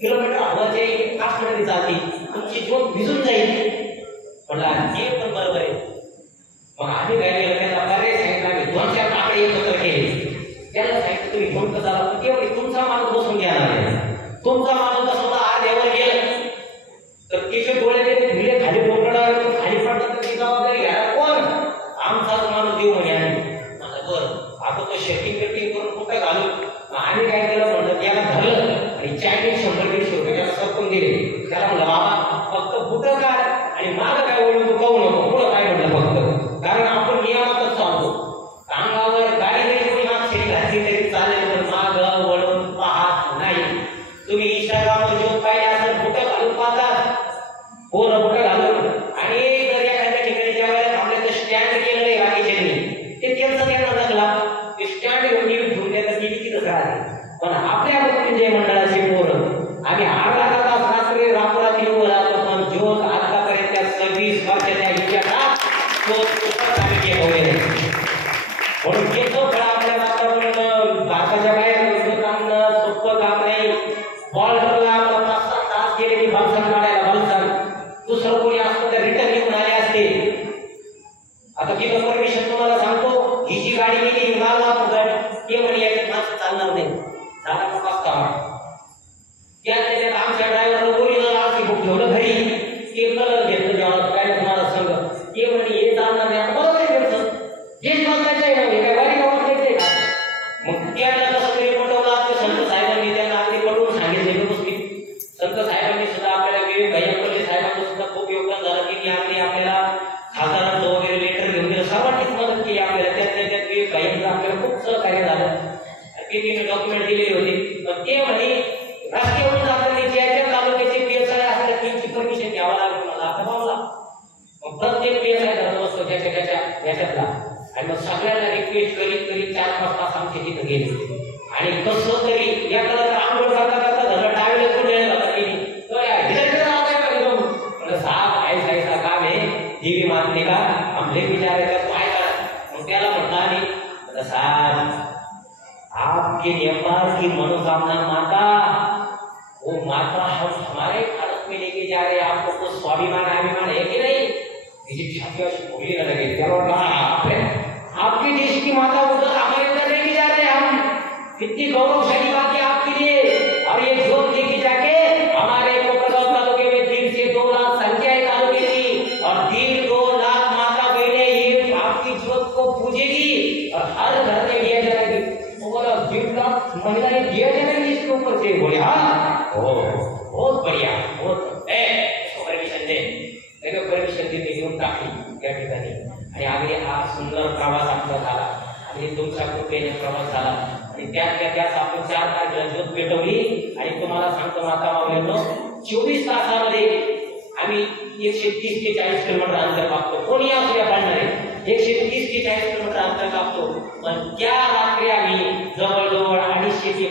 किलोमीटर हवाचे काठमध्ये जाते. तुमची ज्योत भिजून जाईल. म्हणलं ते पण बरोबर आहे. मग आम्ही काय केलं त्यांना पर्याय सांगितलं. आम्ही 2-4 टाकडे एकत्र केले. त्याला सांगितलं तुम्ही घेऊन कसं आला. ते म्हणे तुमचा माणूस बसून घ्या तुमचा माणूस कसं होता आज यावर गेलं तर तिचे डोळे धुले खाली डोकडावर खाली पडतात तर ती जबाबदारी घ्यायला कोण. आमचाच माणूस देऊ म्हणे आम्ही. मला बरं आता तो शेटिंग करून कुठं घालू. आम्ही काय केलं म्हणलं त्याला धरलं आणि चॅटिंग 100-150 रुपये त्याला सरकून दिले. त्याला म्हणलं बाबा फक्त बुटं काढ आणि मागं काय वळून तू कळू नको. पुढं काय म्हणलं फक्त कारण आपण नियमातच चालतो. अंगावर गाडी जरी कोणी मागची घातली तरी चालेल पण मागं वळून पाहत नाही. तुम्ही इंस्टाग्रामवर ज्योत पाहिजे असेल बुटं घालून पाहतात. पोरं बुटं घालून आणि जर एखाद्या ठिकाणी ज्या वेळेला थांबले तर स्टँड केलं नाही बाकीच्यांनी ते त्यांचा त्यांना लागला ते स्टँड घेऊन त्याचं टीव्ही तिथंच राहते. पण आपल्या मृत्युंजय मंडळाचे पोरं आम्ही 8 तास रात्री रात्री उभं राहतो पण ज्योत आतापर्यंत त्या 26 वर्षाच्या हिच्याला आम्ही घेतले. म्हणून घेतो फळ आपल्या वातावरण भारताच्या बाहेर काम सोपं काम नाही. बॉर्डरला 5-7 तास गेले की बलसण काढायला बलसण दुसरं कोणी असतं तर रिटर्न घेऊन आले असते. आता तिथं परमिशन तुम्हाला सांगतो ही जी गाडी गेली मारला ते म्हणे याच्यात माणसं चालणार नाही. झाला का त्याच्यात आमच्या ड्रायव्हरला ओरिजिनल आरसी बुक ठेवलं घरी. ते कलर घेतलं जेव्हा काय तुम्हाला सांग ते म्हणे हे चालणार नाही. आता बरोबर आहे घरचं हेच बघायचं आहे ना हे काय गाडी वापरायचं आहे का. मग त्याला कसं तरी पटवलं. संत साहेबांनी त्यांना अगदी पटवून सांगितले व्यवस्थित. संत साहेबांनी सुद्धा आपल्याला विवेक भैया साहेबांचं सुद्धा खूप योगदान झालं की अगदी आपल्याला त्याच्या याच्यातला. आणि मग सगळ्यांना रिक्वेस्ट करीत 4-5 तास आमचे तिथं गेले. आणि कसं तरी एकाला तर आंघोळ करता झालं टावेल कुठे जाता गेली साहब ऐसा काम है देवी मानने का, हम ले विचारेगा तो आएगा. मग त्याला म्हटला नाही साहब आपके नेपाल की मनोकामना माता, वो माता हम हमारे भारत में लेके जा रहे हैं, आपको कुछ स्वाभिमान अभिमान है कि नहीं. किसी छाती बोली न लगे आपके देश की माता उधर हमारे उधर लेके जा रहे हैं हम, कितनी गौरवशाली बात है आपके लिए. और ये जोत लेके जाके हमारे कोपरगांव तालुके में 1.5 से 2 लाख संख्या है तालुके की, और 1.5-2 लाख माता बहने ये आपकी जोत को पूजेगी और हर घर में दिया जाएगी. वो बोला 1.5 लाख महिलाएं दिया जाएंगी इसके ऊपर से. बोले हाँ बहुत बढ़िया, बहुत परमिशन दे. परमिशन देते घेऊन टाकली त्या ठिकाणी. आणि आम्ही हा सुंदर प्रवास आपला झाला आणि तुमच्या कृपेने प्रवास झाला. आणि त्याच आपण 4 तारखेला ज्योत पेटवली. आणि तुम्हाला सांगतो माता माऊलींनो 24 तासामध्ये आम्ही 130 ते 40 किलोमीटर अंतर कापतो. कोणी असू या पाळणारे 130 ते 40 किलोमीटर अंतर कापतो. पण त्या रात्री आम्ही जवळजवळ 250 ते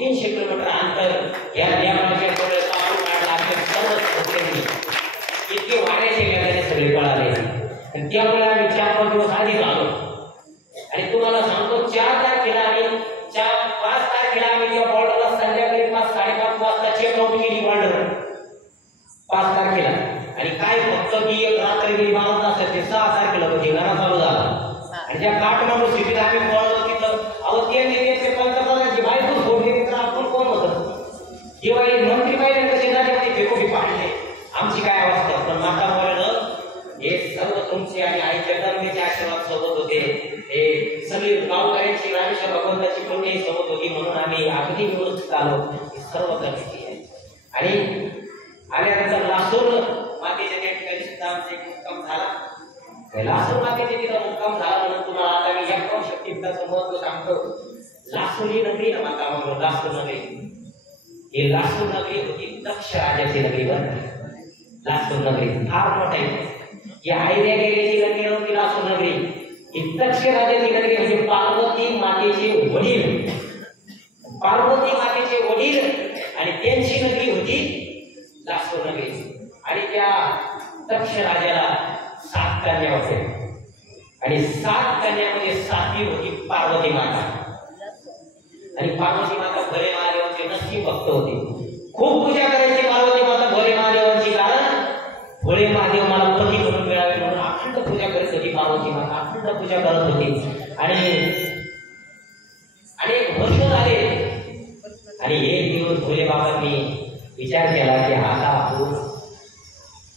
300 किलोमीटर अंतर या देवाच्या पुढे कापून काढला. सर्व इतके वाऱ्याचे वेगाने सगळे पळाले. आणि त्यामुळे आम्ही 4-5 दिवस आधीच आलो. आणि तुम्हाला सांगतो 4 तारखेला आम्ही 5 तारखेला आम्ही त्या बॉर्डरला संध्याकाळी 5-5:30 वाजता चेकआउट केली बॉर्डर 5 तारखेला. आणि काय फक्त की एक रात्री गेली 12 तासाचे 6 तारखेला ठिकाणा चालू झाला. आणि त्या काठमांडू सिटीत आम्ही पळलो तिथं. अहो ते नेते पंतप्रधानाची बायको सोडली तर आपण कोण होतं. जेव्हा एक मंत्री पाहिजे कसे राज्यामध्ये फेकोफी पाडले आमची काय अवस्था. पण माता बोलणं हे सर्व तुमचे आणि आई जगदंबेचे आशीर्वाद सोबत होते. हे सगळी गावकऱ्यांची रामेश्वर भगवंताची पुण्य सोबत होती. म्हणून आम्ही अगदी व्यवस्थित आलो. हे सर्व गरजेचे आहे. आणि आल्यानंतर लासूर मातेच्या त्या ठिकाणी सुद्धा आमचा एक मुक्काम झाला. लासूर मातेच्या तिथं मुक्काम झाला म्हणून तुम्हाला आता मी या शक्तीपीठाचं महत्व सांगतो. लासूर ही नगरी ना माता म्हणून लासूर नगरी, ही लासूर नगरी होती दक्ष राजाची नगरी. बरं लासूर नगरी फार मोठा आहे. या आयर्या गेल्याची नगरी नव्हती लासूर नगरी. ही दक्ष राजाची नगरी म्हणजे पार्वती मातेचे वडील, पार्वती मातेचे वडील आणि त्यांची नगरी होती लासूर नगरी. आणि त्या दक्ष राजाला 7 कन्या होत्या. आणि 7 कन्यामध्ये 7वी होती पार्वती माता. आणि पार्वती माता भोले महादेवांचे नक्की भक्त होते. खूप पूजा करायची पार्वती माता भोले महादेवांची. कारण भोले महादेव मला पती म्हणून मिळावे म्हणून अखंड पूजा करत होती पार्वती माता. अखंड पूजा करत होती. आणि अनेक वर्ष झाले. आणि एक दिवस भोले बाबांनी विचार केला की आता आपण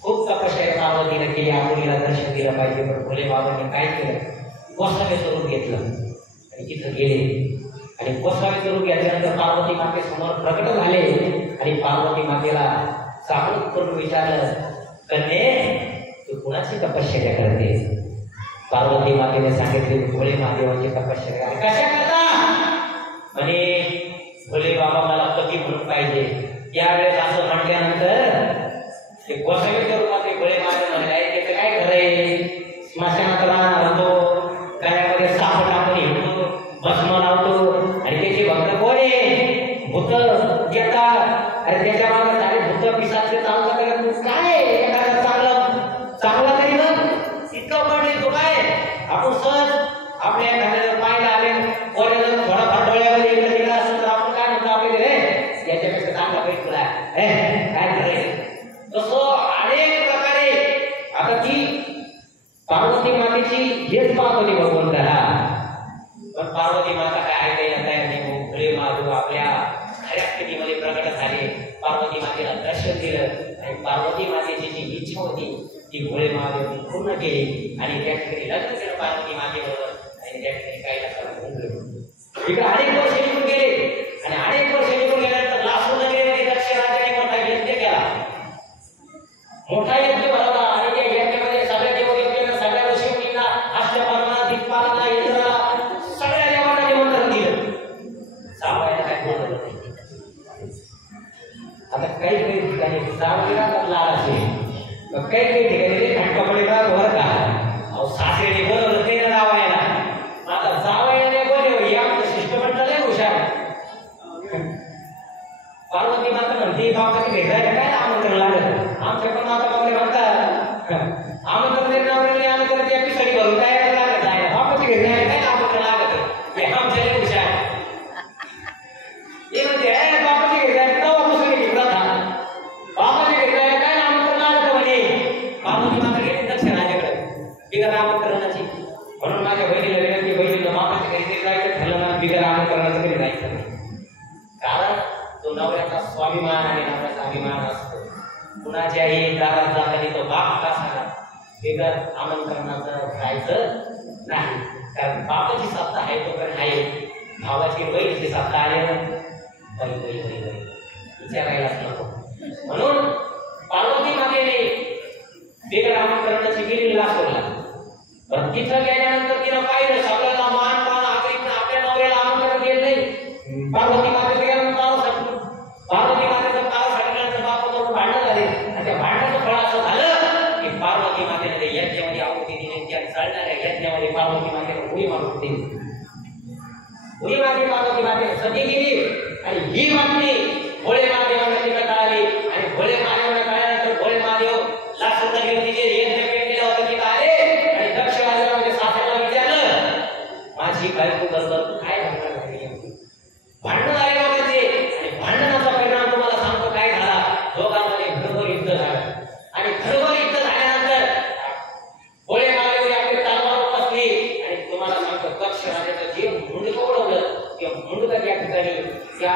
खूप तपश्चर्या पार्वतीने केली, आपण हिला दर्शन दिलं पाहिजे. पण भोले बाबांनी काय केलं, गोसावे स्वरूप घेतलं आणि तिथं गेले. आणि गोसावे स्वरूप घेतल्यानंतर पार्वती मातेसमोर प्रकट झाले. आणि पार्वती मातेला सावध करून विचारलं, कन्ये तू कुणाची तपश्चर्या करते. पार्वती मातेने सांगितले भोले महादेवाची तपश्चर्या. कशा करता म्हणे भोले बाबा मला पती म्हणून पाहिजे. यावेळेस असं म्हटल्यानंतर ते गोसावी स्वरूपात भोले महादेव म्हणाले त्याचं काय खरंय. स्मशानात राहणार होतो, गळ्यामध्ये साप टाकून येतो, भस्म लावतो. आणि त्याचे भक्त कोण आहे, भूत येतात. अरे त्याच्या मागे सारे भूत पिशाच चालतात. काय एखादा चांगला तरी ना इतकं पडले तो काय आपण सहज आपल्या एखाद्या पाहायला आले कोणाला थोडाफार डोळ्यामध्ये इकडे तिकडे असं तर आपण काय म्हणतो आपले रे याच्यापेक्षा चांगला पैसे तुला काय करायचं. तसं अनेक प्रकारे आता ती पार्वती मातेची हेच पाहत होती भगवंताला. पण पार्वती माता काय ऐकायला तयार नाही. भोले महादेव आपल्या खऱ्या स्थितीमध्ये प्रकट झाले. पार्वती मातेला दर्शन दिलं. आणि पार्वती मातेची जी इच्छा होती ती भोळे महादेव पूर्ण केली. आणि त्या ठिकाणी लग्न केलं पार्वती मातेबरोबर. आणि त्या ठिकाणी कैलासाला घेऊन गेलो. इकडे अनेक वर्ष निघून गेले. आणि अनेक वर्ष निघून गेल्यानंतर लासूर नगरीमध्ये दक्ष राजाने मोठा यज्ञ केला. मोठा यज्ञ भरवला. आणि त्या यज्ञामध्ये सगळ्या देवदेवतांना, सगळ्या ऋषीमुनींना, अष्टपर्वांना, दिक्पालांना, इंद्राला सगळ्या देवांना निमंत्रण दिलं. सांगायला काय बोलत नाही. आता काही ठिकाणी जावळीला लाल असेल, काही ठिकाणी कपडे का वर का घरून काय लागत आहे बापाच्या घरी काय आपण लागत हे आमच्या हुशार हे म्हणते बापाच्या घरी जायचं तेव्हापासून घेतला था बापाच्या घरी जायला काय आमंत्रण लागतं म्हणे बाबाची मात्र घेतली दक्षिण माझ्याकडे बिगर आमंत्रणाची म्हणून माझ्या बहिणीला विनंती बहिणीला बापाच्या घरी जायचं ठरलं ना बिगर आमंत्रणाचं घरी जायचं कारण तो नवऱ्याचा स्वाभिमान आणि नवऱ्याचा अभिमान असतो कुणाच्याही दारात जाताना तो बाप का सांगा बिगर आमंत्रणाचं जायचं नाही कारण बापाची सत्ता आहे तो पण आहे भावाची बहिणीची सत्ता आहे विचारायलाच नको म्हणून पार्वती मातेने बिगर आमंत्रणाची गिरीला सोडला पण तिथं गेल्यानंतर तिनं पाहिलं सगळ्याला मान पान आपल्या नवऱ्याला आमंत्रण दिलं नाही पार्वती मातेचं गेल्यानंतर पार्वती मातेचं तारा साठल्यानंतर बापाबरोबर भांडण झाले आणि त्या भांडणाचं फळ असं झालं की पार्वती मातेने यज्ञामध्ये आहुती दिली त्या चालणाऱ्या यज्ञामध्ये पार्वती मातेने उडी मारून दिली उडी मारली पार्वती मातेने सती गेली आणि ही बातमी भोळे महादेवांना तिला कळाली आणि भोळे महादेवांना कळल्यानंतर भोळे महादेव लासूरला घेऊन तिचे यज्ञ पेटलेलं होतं तिथं आले आणि दक्ष राजाला सासऱ्याला विचारलं माझी बायको बरोबर काय भांडण झाली भांडण झाले आणि भांडणाचा परिणाम तुम्हाला सांगतो काय झाला दोघांमध्ये घरभर युद्ध झालं आणि घरभर युद्ध झाल्यानंतर भोळे महादेव आपली तलवार बसली आणि तुम्हाला सांगतो दक्ष राजाचं जे मुंडकं उडवलं त्या मुंडकं या ठिकाणी त्या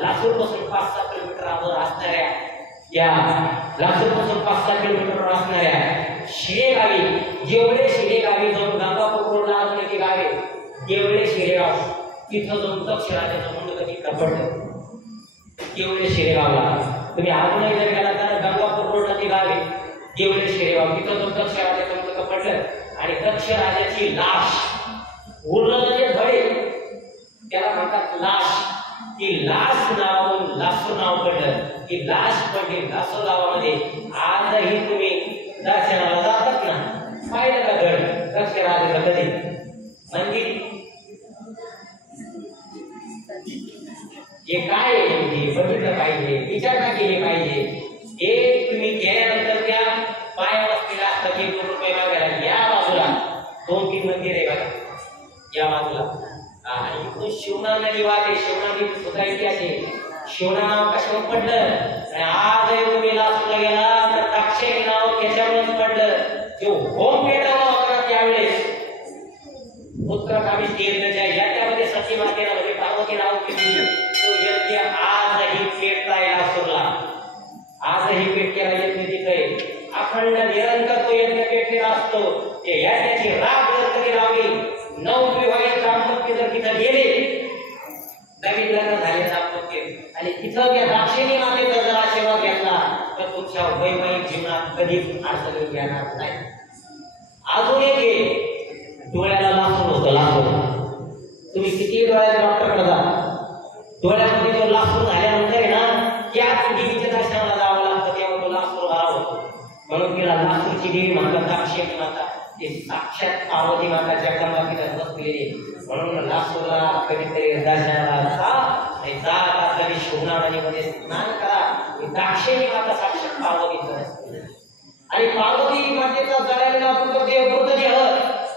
लासूर पासून 5-6 किलोमीटर असणाऱ्या या लासूर पासून 5-6 किलोमीटरवर असणाऱ्या शिरेगावी जेवढे शिरेगावी जाऊन गांगापूर रोडला असलेली गावे जेवढे शिरेगाव तिथं जाऊन दक्ष राजाचं मुंडकं तिथं पडलं जेवढे शिरेगावला तुम्ही अजूनही जर गेला तर गंगापूर रोडला ती गावे जेवढे शिरेगाव तिथं जाऊन दक्ष राजाचं मुंडकं पडलं आणि दक्ष राजाची लाश उरलं जे धडे त्याला म्हणतात लाश ती लाश नावावरून लासूर नाव पडलं की लाश पडली लासूर गावामध्ये आजही तुम्ही दर्शनाला जातात ना पाहिलं का धड दक्ष राजाचं कधी मंदिर हे काय आहे बघितलं पाहिजे विचारणा केली पाहिजे हे तुम्ही गेल्यानंतर त्या पायावर असलेला असतं की 2 रुपये मागायला या बाजूला 2-3 मंदिर आहे बघा या बाजूला आणि इथून शिवना नदी वाहते शिवना नदी सुद्धा इतिहास आहे शिवना नाव कशावर पडलं आणि आजही तुम्ही लासूरला गेला तर दाक्षे नाव त्याच्यावरच पडलं जो होम पेटवला होता त्यावेळेस उत्तरकामी तीर्थच्या याच्यामध्ये सती मातेला म्हणजे पार्वती नाव केली तो यज्ञ आजही पेटताय लासूरला आजही पेटलेला यज्ञ तिथे अखंड निरंतर तो यज्ञ पेटलेला असतो ते यज्ञाची राख जर कधी लावली 9 विवाहित दाम्पत्य जर तिथं गेले नवीन लग्न झाले दाम्पत्य आणि तिथं त्या दाक्षिणी मातेचा जर आशीर्वाद घेतला तर तुमच्या वैवाहिक जीवनात कधीच अडचणी येणार नाही अजून एक डोळ्याला लासूर होतं लासूर तुम्ही किती डोळ्याच्या डॉक्टरकडे जा डोळ्यामध्ये जो लासूर झाल्यानंतर आहे ना त्याच देवीच्या दर्शनाला जावं लागतं तेव्हा तो लासूर बरा होतो म्हणून तिला लासूरची देवी म्हणतात दाक्षिणी माता ते साक्षात पार्वती माता जगदंबा तिथं बसलेली म्हणून लासूरला कधीतरी दर्शनाला जा कधी शिवना नदीमध्ये स्नान करा दाक्षिणी माता साक्षात पार्वतीचं आणि पार्वती मातेचा जळालेला देव मृतदेह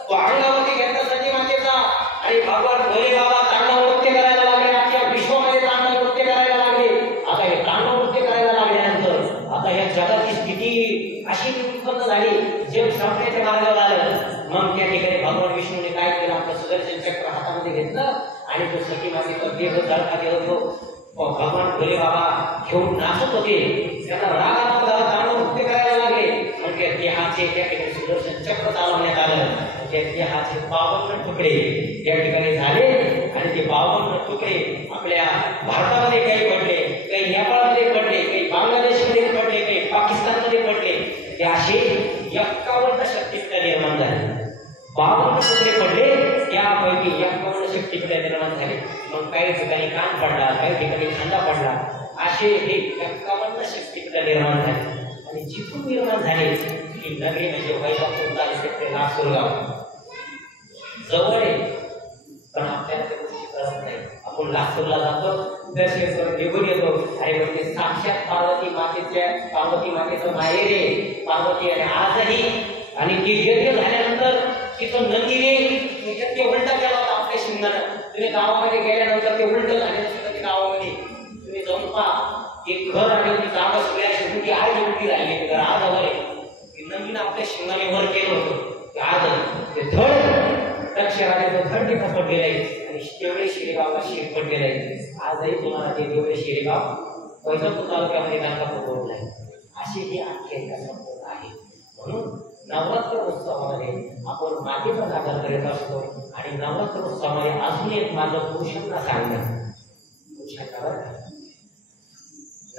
तो अंगावरती घेतला सती मातेचा आणि भगवान भोले बाबा तांडव नृत्य करायला लागले अख्ख्या विश्वामध्ये तांडव नृत्य करायला लागले आता हे तांडव नृत्य करायला लागल्यानंतर आता या जगाची स्थिती अशी उत्पन्न झाली जग संपण्याच्या मार्गावर आलं मग त्या ठिकाणी भगवान विष्णूने काय केलं आपलं सुदर्शन चक्र हातामध्ये घेतलं आणि तो सती मातेचा देह जळका देव तो भगवान भोले बाबा घेऊन नाचत होते त्यांना रागात तांडव नृत्य करायला लागले मग त्या देहाचे त्या ठिकाणी सुदर्शन चक्र चालवण्यात आलं त्या देहाचे 52 तुकडे त्या ठिकाणी झाले आणि ते 52 तुकडे आपल्या भारतामध्ये काही पडले काही नेपाळमध्ये पडले काही बांगलादेशमध्ये पडले काही पाकिस्तानमध्ये पडले ते असे 51 शक्तिपीठ निर्माण झाले 52 तुकडे पडले त्यापैकी 51 शक्तिपीठ निर्माण झाले मग काही ठिकाणी कान पडला काही ठिकाणी खांदा पडला असे हे 51 शक्तिपीठ निर्माण झाले आणि जिथून निर्माण झाले की नगरी म्हणजे वैभव तालुक्याचे लासूर गाव जवळ आहे पण आपल्याला त्या गोष्टी कळत नाही आपण लासूरला जातो दर्शन करून निघून येतो आणि म्हणजे साक्षात पार्वती मातेचं माहेर आहे पार्वती आणि आजही आणि ती यज्ञ झाल्यानंतर तिथं तिथं नंदीने ते उलटा केला होता आपल्या शिंगानं. तुम्ही गावामध्ये गेल्यानंतर ते उलट झालेलं सुद्धा ते गावामध्ये तुम्ही जाऊन पहा. एक घर आणि ती जागा सगळ्या शेवटी आज एवढी राहिली घर आज हवं आहे. नंदीनं आपल्या शिंगाने वर केलं होतं आज ते धड अक्षराने धड ते खपट गेलाय आणि तेवढे शिरेगावला शिरपट गेलाय. आजही तुम्हाला ते तेवढे शिरेगाव वैजापूर तालुक्यामध्ये गाणगापूर रोडला आहे. अशी ही आख्यायिका संपूर्ण आहे. म्हणून नवरात्र उत्सवामध्ये आपण मातीचा सादर करीत असतो आणि नवरात्र उत्सवामध्ये अजून एक माझं पुरुषांना सांगणं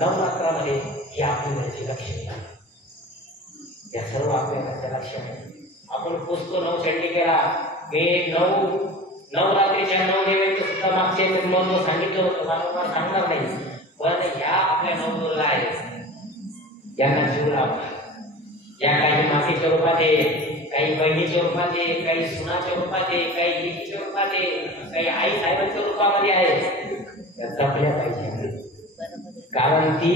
नवरात्रामध्ये ही आपली घरची लक्ष्मी आहे. त्या सर्व आपल्या घरच्या लक्ष्मी आपण पुसतो नवचंडिकेला हे नवरात्रीच्या 9 नैवेद्य सुद्धा मागचे महत्व सांगितलं होतं. मला सांगणार नाही पण ह्या आपल्या 9 दुर्गा आहेत यांना जीव लावला. या काही मातेच्या रूपात आहे, काही बहिणीच्या रूपात आहे, काही सुनाच्या रूपात आहे, काही लेकीच्या रूपात आहे, काही आई साहेबांच्या रूपामध्ये आहे. त्या जपल्या पाहिजे. कारण ती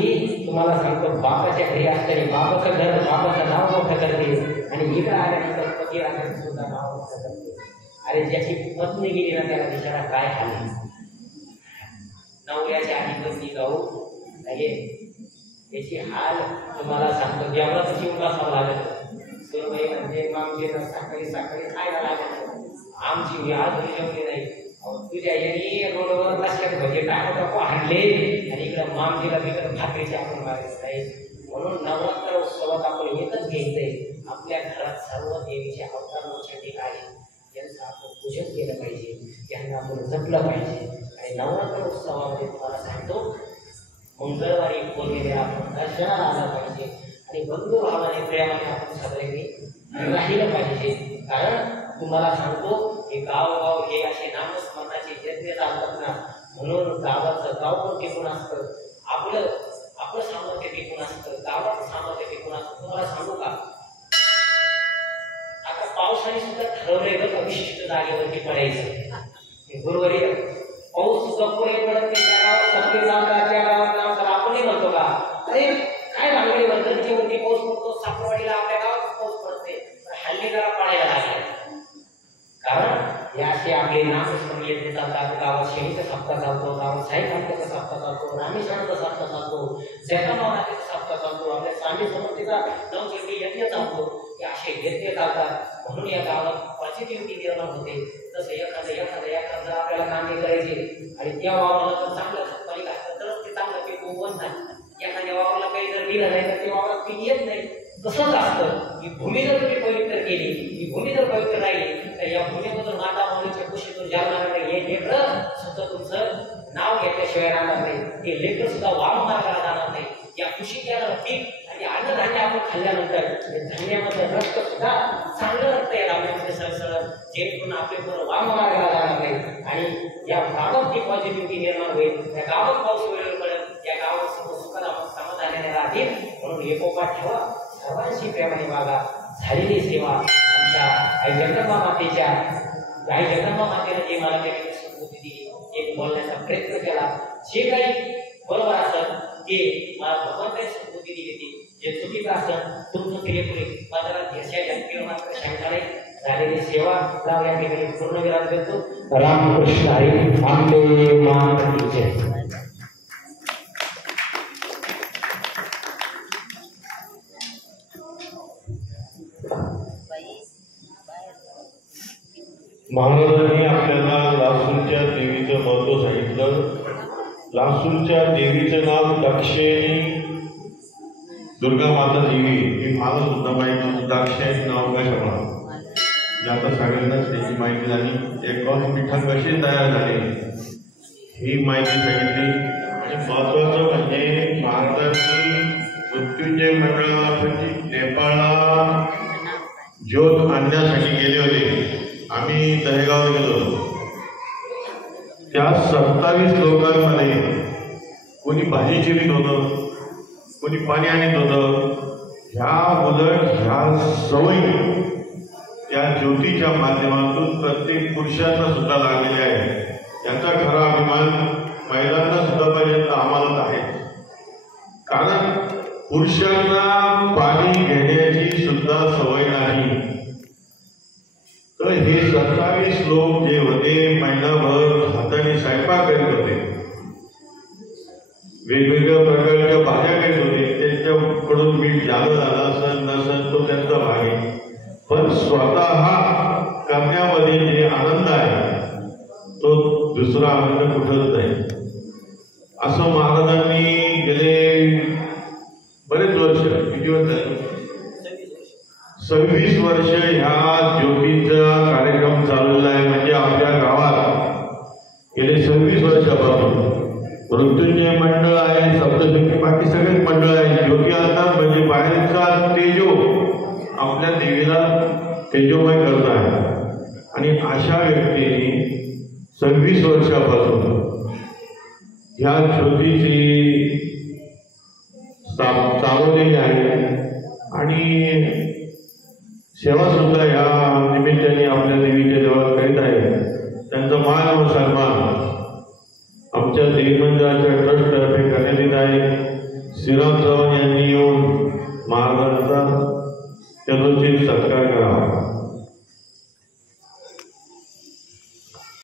तुम्हाला सांगतो बापाच्या घरी असताना बापाचं घर बापाचं नाव मोठं करते आणि इकडं आल्यानंतर पती आल्यानंतर सुद्धा नाव मोठं करते. अरे ज्याची पत्नी गेली ना त्याला बिचारा काय हाल. नवऱ्याच्या आधी पत्नी जाऊ नाही याची हाल तुम्हाला सांगतो. देवळात शिवून बसावं लागत. सुरबाई म्हणजे आमचे साखळी खायला लागत. आमची मी आज जेवली नाही. तुझ्या यांनी रोडवर लक्षात भजे टाकू हाणले आणि इकडं मामजीला तिकडं भाकरीचे आपण मारायचं नाही. म्हणून नवरात्र उत्सवात आपण एकच घ्यायचंय. आपल्या घरात सर्व देवीचे अवतार मोठे आहे त्यांचं आपण पूजन केलं पाहिजे. त्यांना आपण जपलं पाहिजे. आणि नवरात्र उत्सवामध्ये तुम्हाला सांगतो मंगळवारी पौर्णिमेला आपण दर्शनाला आला पाहिजे आणि बंधू भावाने प्रेमाने आपण सगळ्यांनी राहिलं पाहिजे. कारण तुम्हाला सांगतो हे गाव हे असे नामस्मरणाचे यज्ञ चालतात ना. म्हणून गावाचं गाव पण टिकून असतं. आपलं सामर्थ्य टिकून असतं. गावाचं सामर्थ्य टिकून असतं. तुम्हाला सांगू का आता पावसाने सुद्धा ठरवलंय विशिष्ट जागेवरती पडायचं. गुरुवारी पाऊस सुद्धा पुढे पडत नाही. त्या गावात सगळे जातात त्या गावात नाव आपणही म्हणतो का अरे काय भांगडी वर्धनच्या वरती पाऊस पडतो साखरवाडीला आपल्या गावात पाऊस पडते. हल्ली जरा पडायला लागला. कारण हे असे आपले नामस्मरण येते चालतात. गावात शनीचा सप्ताह चालतो, गावात साई भक्ताचा सप्ताह चालतो, रामेश्वराचा सप्ताह चालतो, जैतामानाचा सप्ताह चालतो, आपल्या स्वामी समर्थीचा नवचंडी यज्ञ चालतो. हे असे यज्ञ चालतात. म्हणून या गावात पॉझिटिव्हिटी निर्माण होते. जसं एखादं आपल्याला कामे करायचे आणि त्या वावराला जर चांगलं खतपाणी घातलं तरच ते चांगलं पीक उगवत नाही. एखाद्या वावराला काही जर दिलं नाही तर ते वावरात पीक येत नाही. तसंच असतं. ही भूमी जर तुम्ही पवित्र केली, ही भूमी जर पवित्र राहिली तर या भूमीमधून माता मुलीच्या कुशीतून जन्माला हे लेकरं सुद्धा तुमचं नाव घेतल्याशिवाय राहणार नाही. हे लेकरं सुद्धा वाम मार्गाला जाणार नाही. या कुशीत येणारं पीक आणि अन्नधान्य आपण खाल्ल्यानंतर धान्यामध्ये रक्त सुद्धा चांगलं रक्त या धान्यामध्ये सळसळ जेणेकरून आपले पूर्ण वाम मार्गाला जाणार नाही. आणि या गावात ती पॉझिटिव्हिटी निर्माण होईल. त्या गावात पाऊस वेळेवर पडेल. या गावात समाधानाने राहतील. म्हणून एकोपा ठेवा. सर्वांशी प्रेमाने वागा. झालेली सेवा आमच्या आई जगदंबा मातेच्या आई जगदंबा मातेने जे मला त्यांनी संस्कृती दिली एक बोलण्याचा प्रयत्न केला. जे काही बरोबर असेल ते मला भगवंताने संस्कृती दिली होती. जे चुकीचं असेल तुमचं प्रियपुरे बाजारात घेशाच्या मात्र शंका नाही. झालेली सेवा या ठिकाणी पूर्ण विराम देतो. रामकृष्ण हरी. आंबे मातेचे महाराजांनी आपल्याला लासूरच्या देवीचं महत्व सांगितलं. लासूरच्या देवीचं नाव दाक्षायणी दुर्गा माता देवी ही मला सुद्धा माहिती. दाक्षायणी नाव कशामुळे आता सगळ्यांनाच त्याची माहिती झाली. एक पिठा कसे तयार झाले ही माहिती सांगितली. आणि महत्वाचं म्हणजे महाराजांनी मृत्यूंजय मंडळासाठी नेपाळला ज्योत आणण्यासाठी गेले होते. आम्ही दहेगाव गेलो. त्या 27 लोकांमध्ये कोणी भाजी चिरीत होतं, कोणी पाणी आणत होतं. ह्या उलट ह्या सवयी त्या ज्योतीच्या माध्यमातून प्रत्येक पुरुषांना सुद्धा लागलेले आहे. याचा खरा अभिमान महिलांना सुद्धा पर्यंत आम्हालाच आहे. कारण पुरुषांना पाणी घेण्याची सुद्धा सवय नाही. तर हे 27 लोक जे होते महिनाभर हाताने स्वयंपाक करीत होते, वेगवेगळ्या प्रकारच्या भाज्या करीत होते. त्यांच्याकडून मीठ जास्त झालं असेल नसेल तो त्यांचा भाग आहे, पण स्वतः करण्यामध्ये जे आनंद आहे तो दुसरा आनंद कुठंच नाही. असं महाराजांनी गेले बरेच वर्ष, किती वर्ष, 26 वर्ष ह्या ज्योतीचा कार्यक्रम चाललेला आहे. म्हणजे आपल्या गावात गेले 26 वर्षापासून मृत्युंजय मंडळ आहे, सप्तशक्ती, बाकी सगळेच मंडळ आहे. ज्योती आणतात म्हणजे बाहेरचा तेजो आपल्या देवीला तेजोमय करत आहे. आणि अशा व्यक्तीने 26 वर्षापासून ह्या ज्योतीची चालवलेली आहे आणि सेवा सुद्धा ह्या